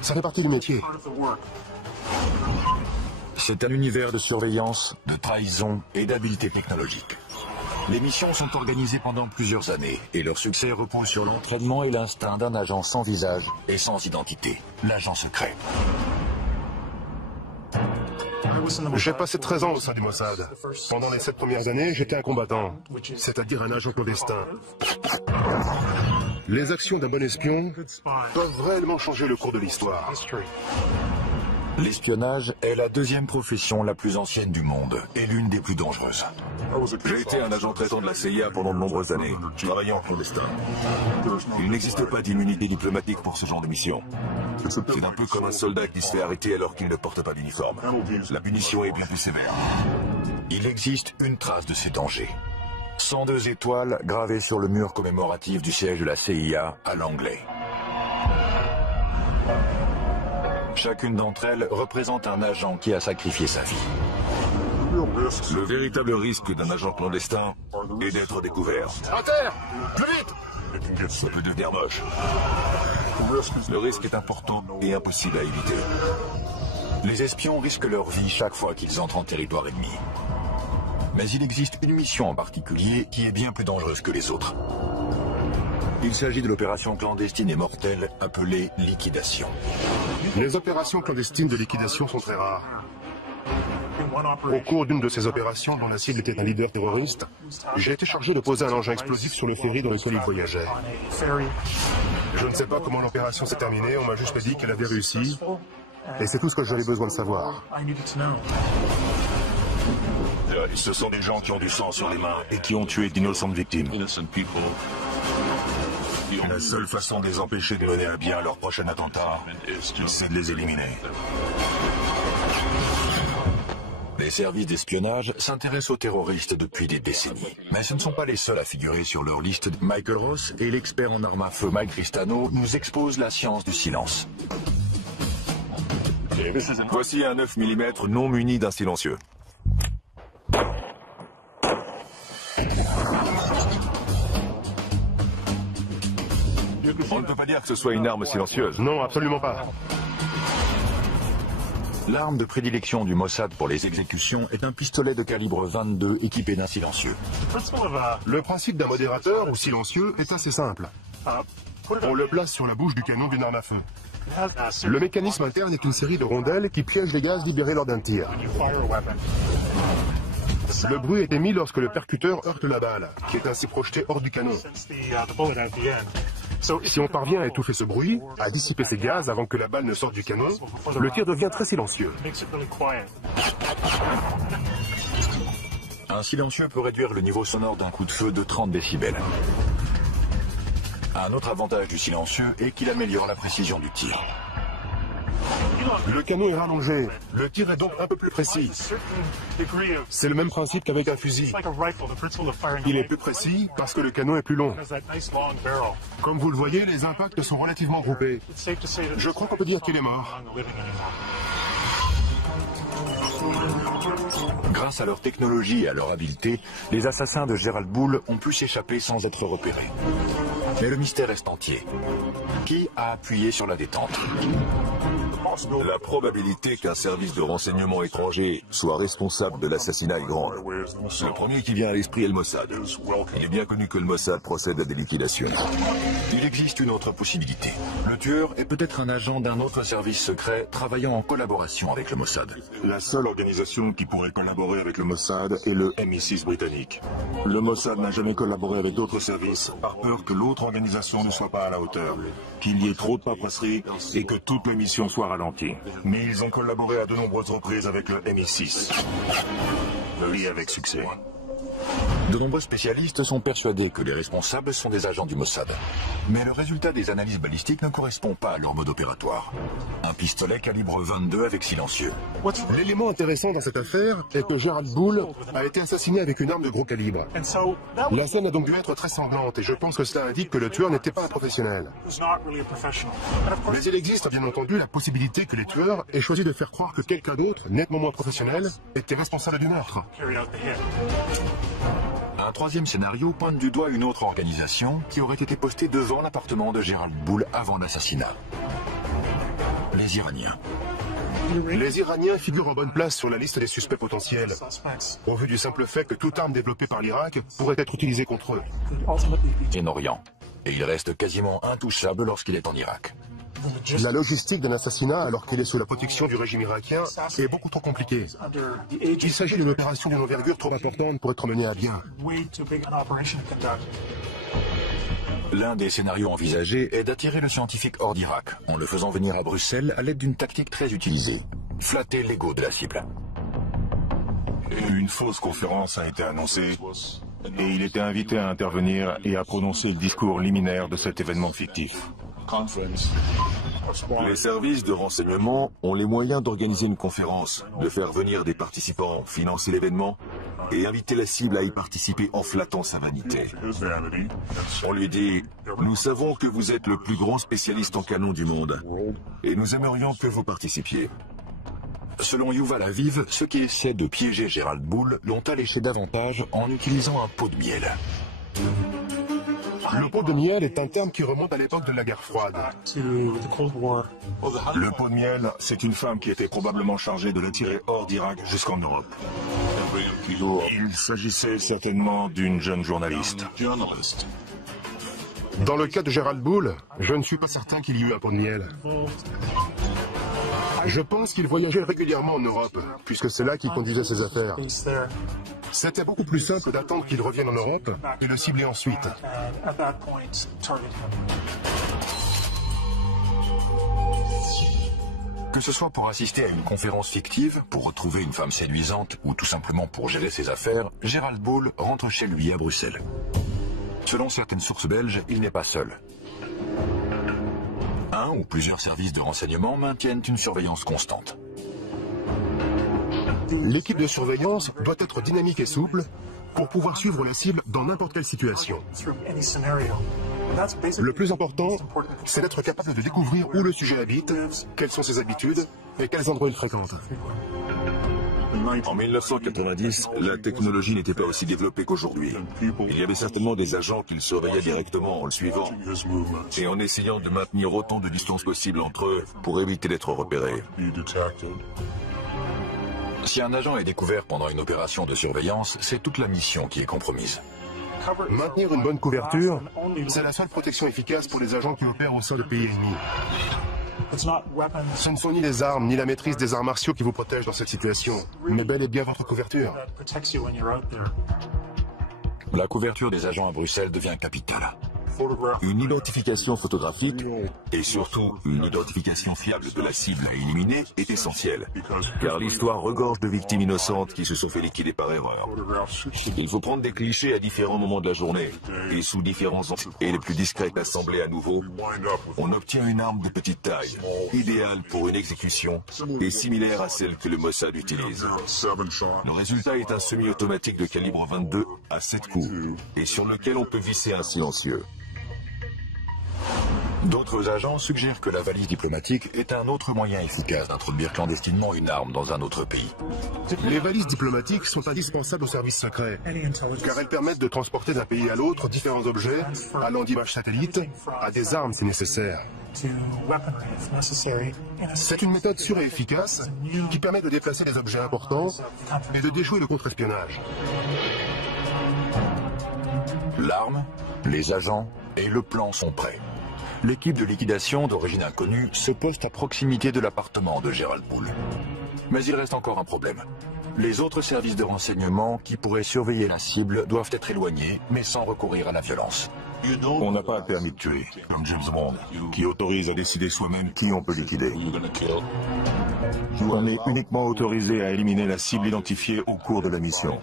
Ça fait partie du métier. C'est un univers de surveillance, de trahison et d'habileté technologique. Les missions sont organisées pendant plusieurs années et leur succès repose sur l'entraînement et l'instinct d'un agent sans visage et sans identité, l'agent secret. J'ai passé 13 ans au sein du Mossad. Pendant les 7 premières années, j'étais un combattant, c'est-à-dire un agent clandestin. Les actions d'un bon espion peuvent réellement changer le cours de l'histoire. L'espionnage est la deuxième profession la plus ancienne du monde et l'une des plus dangereuses. J'ai été un agent traitant de la CIA pendant de nombreuses années, travaillant en clandestin. Il n'existe pas d'immunité diplomatique pour ce genre de mission. C'est un peu comme un soldat qui se fait arrêter alors qu'il ne porte pas d'uniforme. La punition est bien plus sévère. Il existe une trace de ces dangers. 102 étoiles gravées sur le mur commémoratif du siège de la CIA à Langley. Chacune d'entre elles représente un agent qui a sacrifié sa vie. Le véritable risque d'un agent clandestin est d'être découvert. À terre! Plus vite! Ça peut devenir moche. Le risque est important et impossible à éviter. Les espions risquent leur vie chaque fois qu'ils entrent en territoire ennemi. Mais il existe une mission en particulier qui est bien plus dangereuse que les autres. Il s'agit de l'opération clandestine et mortelle appelée liquidation. Les opérations clandestines de liquidation sont très rares. Au cours d'une de ces opérations, dont la cible était un leader terroriste, j'ai été chargé de poser un engin explosif sur le ferry dans lequel il voyageait. Je ne sais pas comment l'opération s'est terminée, on m'a juste dit qu'elle avait réussi, et c'est tout ce que j'avais besoin de savoir. Ce sont des gens qui ont du sang sur les mains et qui ont tué d'innocentes victimes. La seule façon de les empêcher de mener à bien leur prochain attentat, c'est de les éliminer. Les services d'espionnage s'intéressent aux terroristes depuis des décennies. Mais ce ne sont pas les seuls à figurer sur leur liste. Michael Ross et l'expert en armes à feu Mike Cristano nous exposent la science du silence. Voici un 9 mm non muni d'un silencieux. On ne peut pas dire que ce soit une arme silencieuse. Non, absolument pas. L'arme de prédilection du Mossad pour les exécutions est un pistolet de calibre 22 équipé d'un silencieux. Le principe d'un modérateur ou silencieux est assez simple. On le place sur la bouche du canon d'une arme à feu. Le mécanisme interne est une série de rondelles qui piègent les gaz libérés lors d'un tir. Le bruit est émis lorsque le percuteur heurte la balle, qui est ainsi projetée hors du canon. Si on parvient à étouffer ce bruit, à dissiper ces gaz avant que la balle ne sorte du canon, le tir devient très silencieux. Un silencieux peut réduire le niveau sonore d'un coup de feu de 30 décibels. Un autre avantage du silencieux est qu'il améliore la précision du tir. Le canon est rallongé, le tir est donc un peu plus précis. C'est le même principe qu'avec un fusil. Il est plus précis parce que le canon est plus long. Comme vous le voyez, les impacts sont relativement groupés. Je crois qu'on peut dire qu'il est mort. Grâce à leur technologie et à leur habileté, les assassins de Gerald Bull ont pu s'échapper sans être repérés. Mais le mystère reste entier. Qui a appuyé sur la détente? La probabilité qu'un service de renseignement étranger soit responsable de l'assassinat est grande. Le premier qui vient à l'esprit est le Mossad. Il est bien connu que le Mossad procède à des liquidations. Il existe une autre possibilité. Le tueur est peut-être un agent d'un autre service secret travaillant en collaboration avec le Mossad. La seule organisation qui pourrait collaborer avec le Mossad est le MI6 britannique. Le Mossad n'a jamais collaboré avec d'autres services par peur que l'autre organisation ne soit pas à la hauteur, qu'il y ait trop de paperasserie et que toute la mission soit ralentie. Mais ils ont collaboré à de nombreuses reprises avec le MI6. Et avec succès. De nombreux spécialistes sont persuadés que les responsables sont des agents du Mossad. Mais le résultat des analyses balistiques ne correspond pas à leur mode opératoire. Un pistolet calibre 22 avec silencieux. L'élément intéressant dans cette affaire est que Gerald Bull a été assassiné avec une arme de gros calibre. La scène a donc dû être très sanglante et je pense que cela indique que le tueur n'était pas un professionnel. Mais il existe bien entendu la possibilité que les tueurs aient choisi de faire croire que quelqu'un d'autre, nettement moins professionnel, était responsable du meurtre. Un troisième scénario pointe du doigt une autre organisation qui aurait été postée devant l'appartement de Gerald Bull avant l'assassinat. Les Iraniens. Les Iraniens figurent en bonne place sur la liste des suspects potentiels, au vu du simple fait que toute arme développée par l'Irak pourrait être utilisée contre eux. Orient. Et il reste quasiment intouchable lorsqu'il est en Irak. La logistique d'un assassinat alors qu'il est sous la protection du régime irakien est beaucoup trop compliquée. Il s'agit d'une opération d'une envergure trop importante pour être menée à bien. L'un des scénarios envisagés est d'attirer le scientifique hors d'Irak, en le faisant venir à Bruxelles à l'aide d'une tactique très utilisée. Flatter l'ego de la cible. Une fausse conférence a été annoncée et il était invité à intervenir et à prononcer le discours liminaire de cet événement fictif. Les services de renseignement ont les moyens d'organiser une conférence, de faire venir des participants, financer l'événement et inviter la cible à y participer en flattant sa vanité. On lui dit « Nous savons que vous êtes le plus grand spécialiste en canon du monde et nous aimerions que vous participiez. » Selon Yuval Aviv, ceux qui essaient de piéger Gerald Bull l'ont alléché davantage en utilisant un pot de miel. Le pot de miel est un terme qui remonte à l'époque de la guerre froide. Le pot de miel, c'est une femme qui était probablement chargée de l'attirer hors d'Irak jusqu'en Europe. Il s'agissait certainement d'une jeune journaliste. Dans le cas de Gerald Bull, je ne suis pas certain qu'il y eut un pot de miel. Je pense qu'il voyageait régulièrement en Europe, puisque c'est là qu'il conduisait ses affaires. C'était beaucoup plus simple d'attendre qu'il revienne en Europe et le cibler ensuite. Que ce soit pour assister à une conférence fictive, pour retrouver une femme séduisante ou tout simplement pour gérer ses affaires, Gerald Bull rentre chez lui à Bruxelles. Selon certaines sources belges, il n'est pas seul. Un ou plusieurs services de renseignement maintiennent une surveillance constante. L'équipe de surveillance doit être dynamique et souple pour pouvoir suivre la cible dans n'importe quelle situation. Le plus important, c'est d'être capable de découvrir où le sujet habite, quelles sont ses habitudes et quels endroits il fréquente. En 1990, la technologie n'était pas aussi développée qu'aujourd'hui. Il y avait certainement des agents qui le surveillaient directement en le suivant et en essayant de maintenir autant de distance possible entre eux pour éviter d'être repérés. Si un agent est découvert pendant une opération de surveillance, c'est toute la mission qui est compromise. Maintenir une bonne couverture, c'est la seule protection efficace pour les agents qui opèrent au sein de pays ennemis. Ce ne sont ni les armes, ni la maîtrise des arts martiaux qui vous protègent dans cette situation, mais bel et bien votre couverture. La couverture des agents à Bruxelles devient capitale. Une identification photographique et surtout une identification fiable de la cible à éliminer est essentielle, car l'histoire regorge de victimes innocentes qui se sont fait liquider par erreur. Il faut prendre des clichés à différents moments de la journée et sous différents angles et les plus discrètes assemblés à nouveau. On obtient une arme de petite taille, idéale pour une exécution et similaire à celle que le Mossad utilise. Le résultat est un semi-automatique de calibre 22 à 7 coups et sur lequel on peut visser un silencieux. D'autres agents suggèrent que la valise diplomatique est un autre moyen efficace d'introduire clandestinement une arme dans un autre pays. Les valises diplomatiques sont indispensables aux services secrets, car elles permettent de transporter d'un pays à l'autre différents objets, allant d'images satellites à des armes si nécessaire. C'est une méthode sûre et efficace qui permet de déplacer des objets importants et de déjouer le contre-espionnage. L'arme, les agents et le plan sont prêts. L'équipe de liquidation d'origine inconnue se poste à proximité de l'appartement de Gerald Poole. Mais il reste encore un problème. Les autres services de renseignement qui pourraient surveiller la cible doivent être éloignés, mais sans recourir à la violence. On n'a pas un permis de tuer, comme James Bond, qui autorise à décider soi-même qui on peut liquider. On est uniquement autorisé à éliminer la cible identifiée au cours de la mission.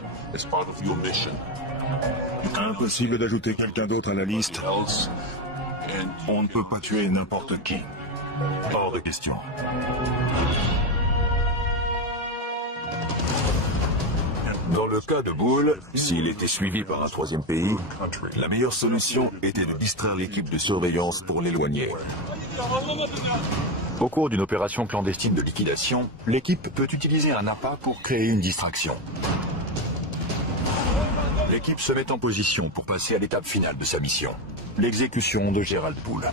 Impossible d'ajouter quelqu'un d'autre à la liste. On ne peut pas tuer n'importe qui. Hors de question. Dans le cas de Bull, s'il était suivi par un troisième pays, la meilleure solution était de distraire l'équipe de surveillance pour l'éloigner. Au cours d'une opération clandestine de liquidation, l'équipe peut utiliser un appât pour créer une distraction. L'équipe se met en position pour passer à l'étape finale de sa mission, l'exécution de Gerald Poole.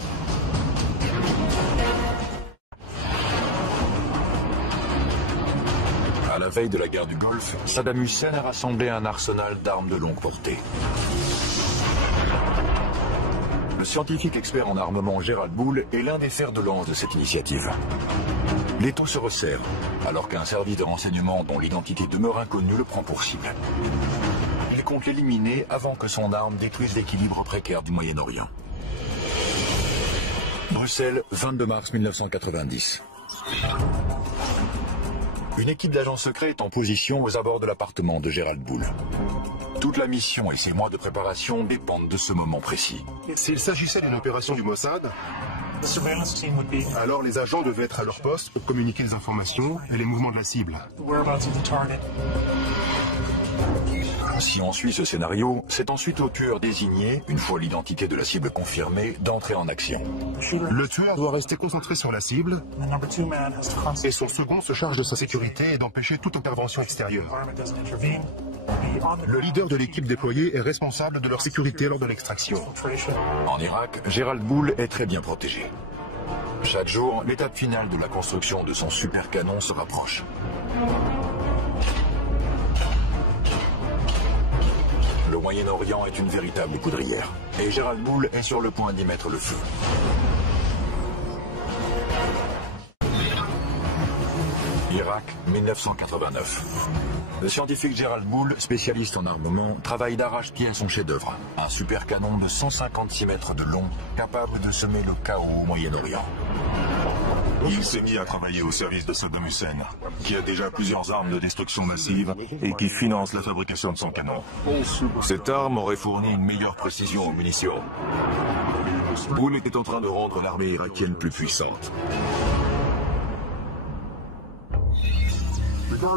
À la veille de la guerre du Golfe, Saddam Hussein a rassemblé un arsenal d'armes de longue portée. Le scientifique expert en armement Gerald Poole est l'un des fers de lance de cette initiative. L'étau se resserre, alors qu'un service de renseignement dont l'identité demeure inconnue le prend pour cible. Il compte l'éliminer avant que son arme détruise l'équilibre précaire du Moyen-Orient. Bruxelles, 22 mars 1990. Une équipe d'agents secrets est en position aux abords de l'appartement de Gerald Poole. Toute la mission et ses mois de préparation dépendent de ce moment précis. S'il s'agissait d'une opération du Mossad, alors les agents devaient être à leur poste pour communiquer les informations et les mouvements de la cible. Si on suit ce scénario, c'est ensuite au tueur désigné, une fois l'identité de la cible confirmée, d'entrer en action. Le tueur doit rester concentré sur la cible et son second se charge de sa sécurité et d'empêcher toute intervention extérieure. Le leader de l'équipe déployée est responsable de leur sécurité lors de l'extraction. En Irak, Gerald Poole est très bien protégé. Chaque jour, l'étape finale de la construction de son super canon se rapproche. Le Moyen-Orient est une véritable poudrière, et Gerald Poole est sur le point d'y mettre le feu. Irak, 1989. Le scientifique Gerald Poole, spécialiste en armement, travaille d'arrache-pied à son chef-d'œuvre, un super canon de 156 mètres de long, capable de semer le chaos au Moyen-Orient. Il s'est mis à travailler au service de Saddam Hussein, qui a déjà plusieurs armes de destruction massive et qui finance la fabrication de son canon. Cette arme aurait fourni une meilleure précision aux munitions. Poole était en train de rendre l'armée irakienne plus puissante.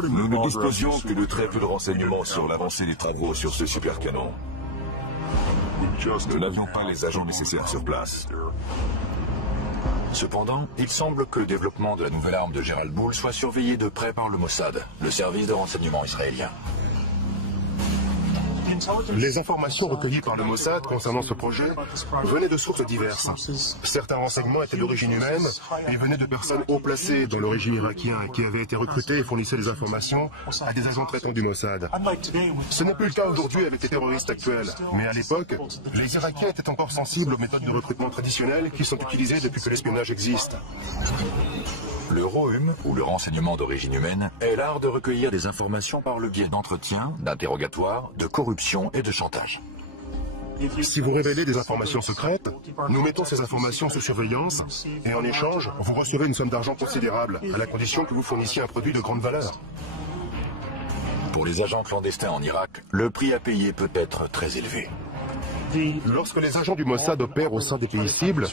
Nous ne disposions que de très peu de renseignements sur l'avancée des travaux sur ce super canon. Nous n'avions pas les agents nécessaires sur place. Cependant, il semble que le développement de la nouvelle arme de Gerald Poole soit surveillé de près par le Mossad, le service de renseignement israélien. Les informations recueillies par le Mossad concernant ce projet venaient de sources diverses. Certains renseignements étaient d'origine humaine et venaient de personnes haut placées dans le régime irakien qui avaient été recrutées et fournissaient des informations à des agents traitants du Mossad. Ce n'est plus le cas aujourd'hui avec les terroristes actuels, mais à l'époque, les Irakiens étaient encore sensibles aux méthodes de recrutement traditionnelles qui sont utilisées depuis que l'espionnage existe. Le ROHUM, ou le renseignement d'origine humaine, est l'art de recueillir des informations par le biais d'entretiens, d'interrogatoires, de corruption et de chantage. Si vous révélez des informations secrètes, nous mettons ces informations sous surveillance et en échange, vous recevez une somme d'argent considérable, à la condition que vous fournissiez un produit de grande valeur. Pour les agents clandestins en Irak, le prix à payer peut être très élevé. Lorsque les agents du Mossad opèrent au sein des pays cibles,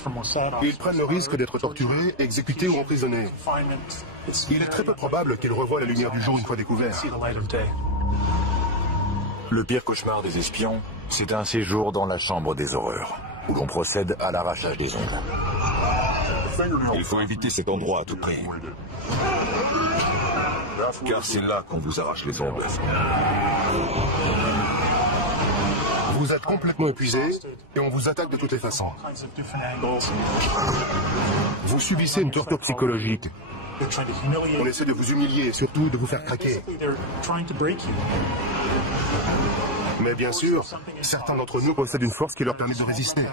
ils prennent le risque d'être torturés, exécutés ou emprisonnés. Il est très peu probable qu'ils revoient la lumière du jour une fois découverts. Le pire cauchemar des espions, c'est un séjour dans la chambre des horreurs, où l'on procède à l'arrachage des ongles. Il faut éviter cet endroit à tout prix. Car c'est là qu'on vous arrache les ongles. Vous êtes complètement épuisé et on vous attaque de toutes les façons. Vous subissez une torture psychologique. On essaie de vous humilier et surtout de vous faire craquer. Mais bien sûr, certains d'entre nous possèdent une force qui leur permet de résister.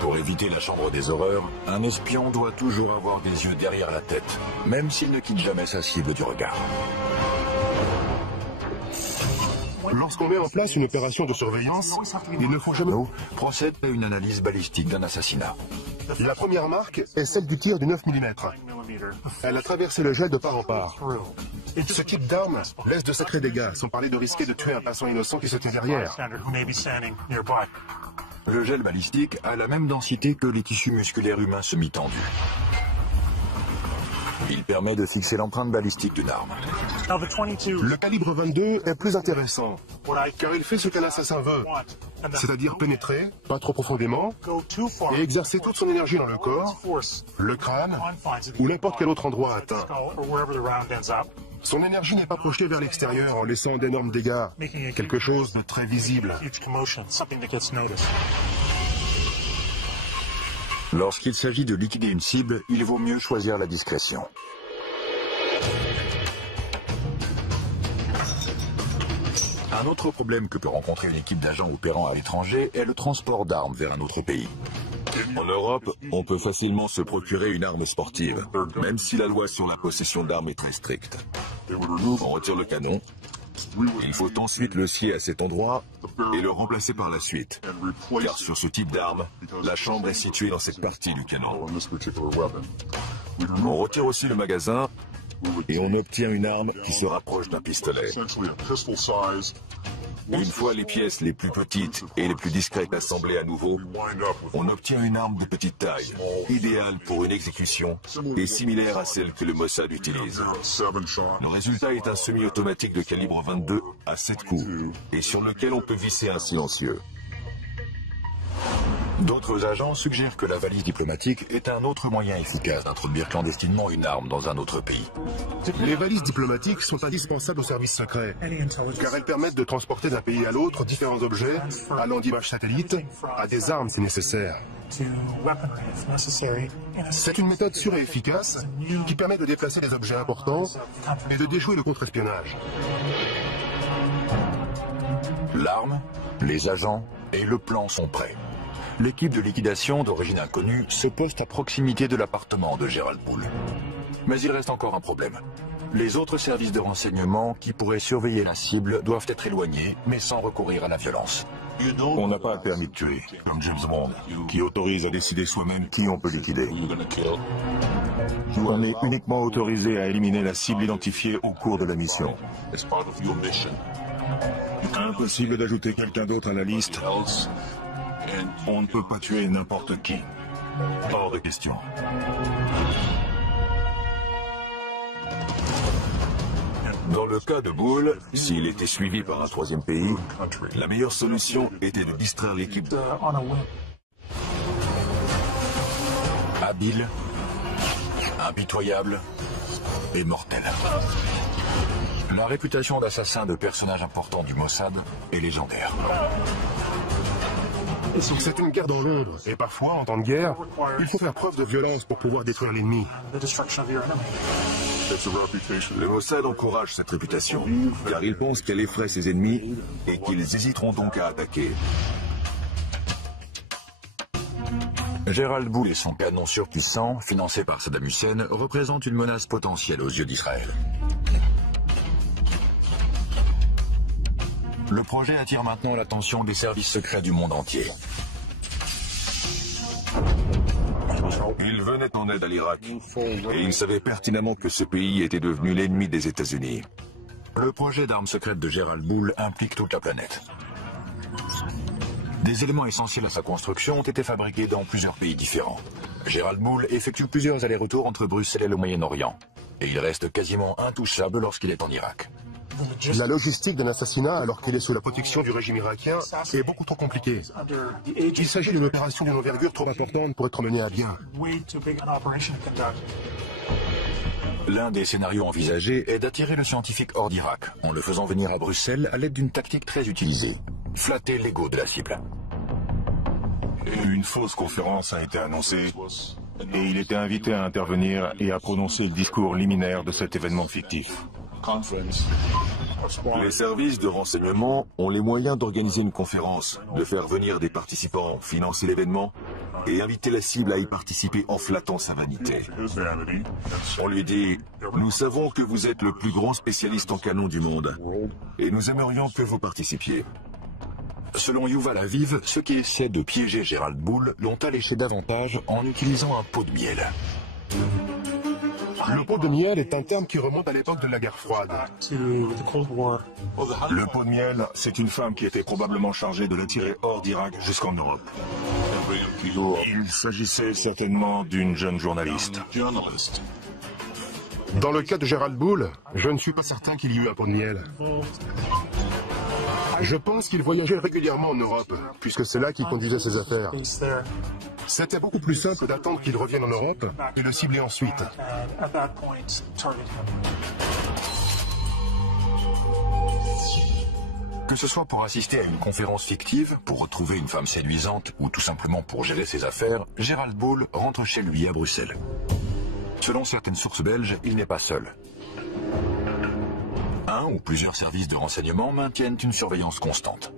Pour éviter la chambre des horreurs, un espion doit toujours avoir des yeux derrière la tête, même s'il ne quitte jamais sa cible du regard. Lorsqu'on met en place une opération de surveillance, il ne faut jamais... Procède à une analyse balistique d'un assassinat. La première marque est celle du tir du 9 mm. Elle a traversé le gel de part en part. Ce type d'arme laisse de sacrés dégâts, sans parler de risquer de tuer un passant innocent qui se tient derrière. Le gel balistique a la même densité que les tissus musculaires humains semi-tendus. Il permet de fixer l'empreinte balistique d'une arme. Le calibre 22 est plus intéressant, car il fait ce qu'un assassin veut, c'est-à-dire pénétrer, pas trop profondément, et exercer toute son énergie dans le corps, le crâne, ou n'importe quel autre endroit atteint. Son énergie n'est pas projetée vers l'extérieur en laissant d'énormes dégâts, quelque chose de très visible. Lorsqu'il s'agit de liquider une cible, il vaut mieux choisir la discrétion. Un autre problème que peut rencontrer une équipe d'agents opérant à l'étranger est le transport d'armes vers un autre pays. En Europe, on peut facilement se procurer une arme sportive, même si la loi sur la possession d'armes est très stricte. On retire le canon. Il faut ensuite le scier à cet endroit et le remplacer par la suite. Car sur ce type d'arme, la chambre est située dans cette partie du canon. On retire aussi le magasin et on obtient une arme qui se rapproche d'un pistolet. Une fois les pièces les plus petites et les plus discrètes assemblées à nouveau, on obtient une arme de petite taille, idéale pour une exécution et similaire à celle que le Mossad utilise. Le résultat est un semi-automatique de calibre 22 à 7 coups et sur lequel on peut visser un silencieux. D'autres agents suggèrent que la valise diplomatique est un autre moyen efficace d'introduire clandestinement une arme dans un autre pays. Les valises diplomatiques sont indispensables aux services secrets, car elles permettent de transporter d'un pays à l'autre différents objets, allant d'images satellites à des armes si nécessaire. C'est une méthode sûre et efficace qui permet de déplacer des objets importants et de déjouer le contre-espionnage. L'arme, les agents et le plan sont prêts. L'équipe de liquidation d'origine inconnue se poste à proximité de l'appartement de Gerald Poole. Mais il reste encore un problème. Les autres services de renseignement qui pourraient surveiller la cible doivent être éloignés, mais sans recourir à la violence. On n'a pas un permis de tuer, comme James Bond, qui autorise à décider soi-même qui on peut liquider. On est uniquement autorisé à éliminer la cible identifiée au cours de la mission. Impossible d'ajouter quelqu'un d'autre à la liste. On ne peut pas tuer n'importe qui. Hors de question. Dans le cas de Bull, s'il était suivi par un troisième pays, la meilleure solution était de distraire l'équipe. Habile, impitoyable et mortel. La réputation d'assassin de personnages importants du Mossad est légendaire. C'est une guerre dans l'ombre, et parfois, en temps de guerre, il faut faire preuve de violence pour pouvoir détruire l'ennemi. Le Mossad encourage cette réputation, car il pense qu'elle effraie ses ennemis et qu'ils hésiteront donc à attaquer. Gerald Poole et son canon surpuissant, financé par Saddam Hussein, représentent une menace potentielle aux yeux d'Israël. Le projet attire maintenant l'attention des services secrets du monde entier. Il venait en aide à l'Irak, et il savait pertinemment que ce pays était devenu l'ennemi des États-Unis. Le projet d'armes secrètes de Gerald Poole implique toute la planète. Des éléments essentiels à sa construction ont été fabriqués dans plusieurs pays différents. Gerald Poole effectue plusieurs allers-retours entre Bruxelles et le Moyen-Orient, et il reste quasiment intouchable lorsqu'il est en Irak. La logistique d'un assassinat, alors qu'il est sous la protection du régime irakien, est beaucoup trop compliquée. Il s'agit d'une opération d'une envergure trop importante pour être menée à bien. L'un des scénarios envisagés est d'attirer le scientifique hors d'Irak, en le faisant venir à Bruxelles à l'aide d'une tactique très utilisée. Flatter l'ego de la cible. Une fausse conférence a été annoncée et il était invité à intervenir et à prononcer le discours liminaire de cet événement fictif. Les services de renseignement ont les moyens d'organiser une conférence, de faire venir des participants, financer l'événement et inviter la cible à y participer en flattant sa vanité. On lui dit « Nous savons que vous êtes le plus grand spécialiste en canon du monde et nous aimerions que vous participiez. » Selon Yuval Aviv, ceux qui essaient de piéger Gérald Bull l'ont alléché davantage en utilisant un pot de miel. Le pot de miel est un terme qui remonte à l'époque de la guerre froide. Le pot de miel, c'est une femme qui était probablement chargée de l'attirer hors d'Irak jusqu'en Europe. Il s'agissait certainement d'une jeune journaliste. Dans le cas de Gérald Bull, je ne suis pas certain qu'il y eut un pot de miel. Je pense qu'il voyageait régulièrement en Europe, puisque c'est là qu'il conduisait ses affaires. C'était beaucoup plus simple d'attendre qu'il revienne en Europe et le cibler ensuite. Que ce soit pour assister à une conférence fictive, pour retrouver une femme séduisante ou tout simplement pour gérer ses affaires, Gérald Bull rentre chez lui à Bruxelles. Selon certaines sources belges, il n'est pas seul. Un ou plusieurs services de renseignement maintiennent une surveillance constante.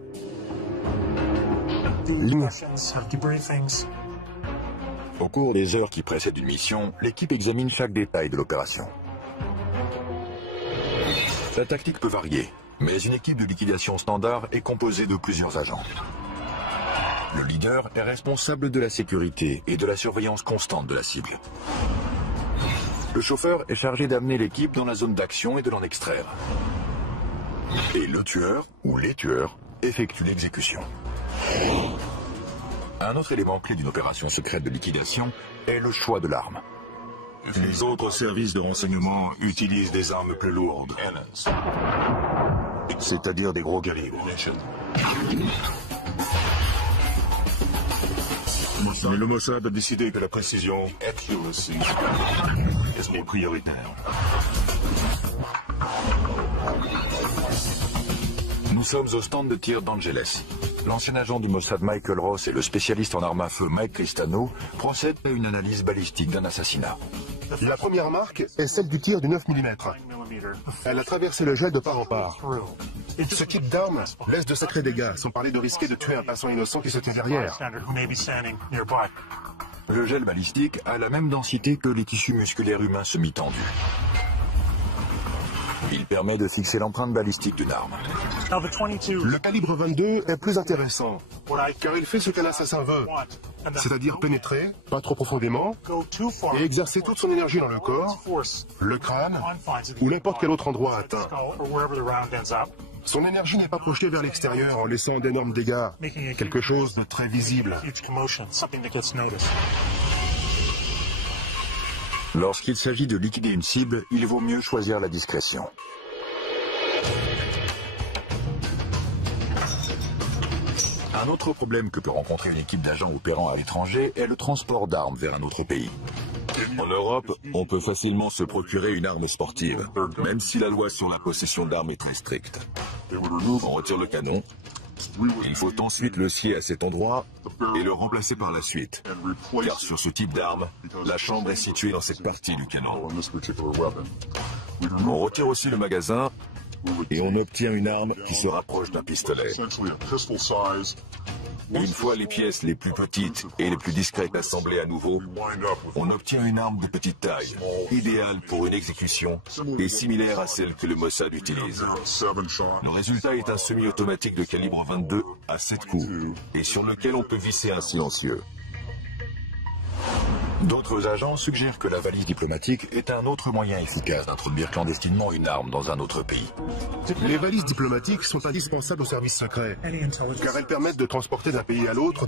Au cours des heures qui précèdent une mission, l'équipe examine chaque détail de l'opération. La tactique peut varier, mais une équipe de liquidation standard est composée de plusieurs agents. Le leader est responsable de la sécurité et de la surveillance constante de la cible. Le chauffeur est chargé d'amener l'équipe dans la zone d'action et de l'en extraire. Et le tueur, ou les tueurs, effectuent l'exécution. Un autre élément clé d'une opération secrète de liquidation est le choix de l'arme. Les autres services de renseignement utilisent des armes plus lourdes, c'est-à-dire des gros calibres. Mais le Mossad a décidé que la précision est prioritaire. Nous sommes au stand de tir d'Angeles. L'ancien agent du Mossad Michael Ross et le spécialiste en armes à feu Mike Cristano procèdent à une analyse balistique d'un assassinat. La première marque est celle du tir du 9 mm. Elle a traversé le jet de part en part. Ce type d'arme laisse de sacrés dégâts, sans parler de risquer de tuer un passant innocent qui se tient derrière. Le gel balistique a la même densité que les tissus musculaires humains semi-tendus. Il permet de fixer l'empreinte balistique d'une arme. Le calibre 22 est plus intéressant, car il fait ce qu'un assassin veut, c'est-à-dire pénétrer, pas trop profondément, et exercer toute son énergie dans le corps, le crâne, ou n'importe quel autre endroit atteint. Son énergie n'est pas projetée vers l'extérieur en laissant d'énormes dégâts, quelque chose de très visible. Lorsqu'il s'agit de liquider une cible, il vaut mieux choisir la discrétion. Un autre problème que peut rencontrer une équipe d'agents opérant à l'étranger est le transport d'armes vers un autre pays. En Europe, on peut facilement se procurer une arme sportive, même si la loi sur la possession d'armes est très stricte. On retire le canon, il faut ensuite le scier à cet endroit et le remplacer par la suite, car sur ce type d'arme, la chambre est située dans cette partie du canon. On retire aussi le magasin et on obtient une arme qui se rapproche d'un pistolet. Une fois les pièces les plus petites et les plus discrètes assemblées à nouveau, on obtient une arme de petite taille, idéale pour une exécution et similaire à celle que le Mossad utilise. Le résultat est un semi-automatique de calibre 22 à 7 coups et sur lequel on peut visser un silencieux. D'autres agents suggèrent que la valise diplomatique est un autre moyen efficace d'introduire clandestinement une arme dans un autre pays. Les valises diplomatiques sont indispensables aux services secrets, car elles permettent de transporter d'un pays à l'autre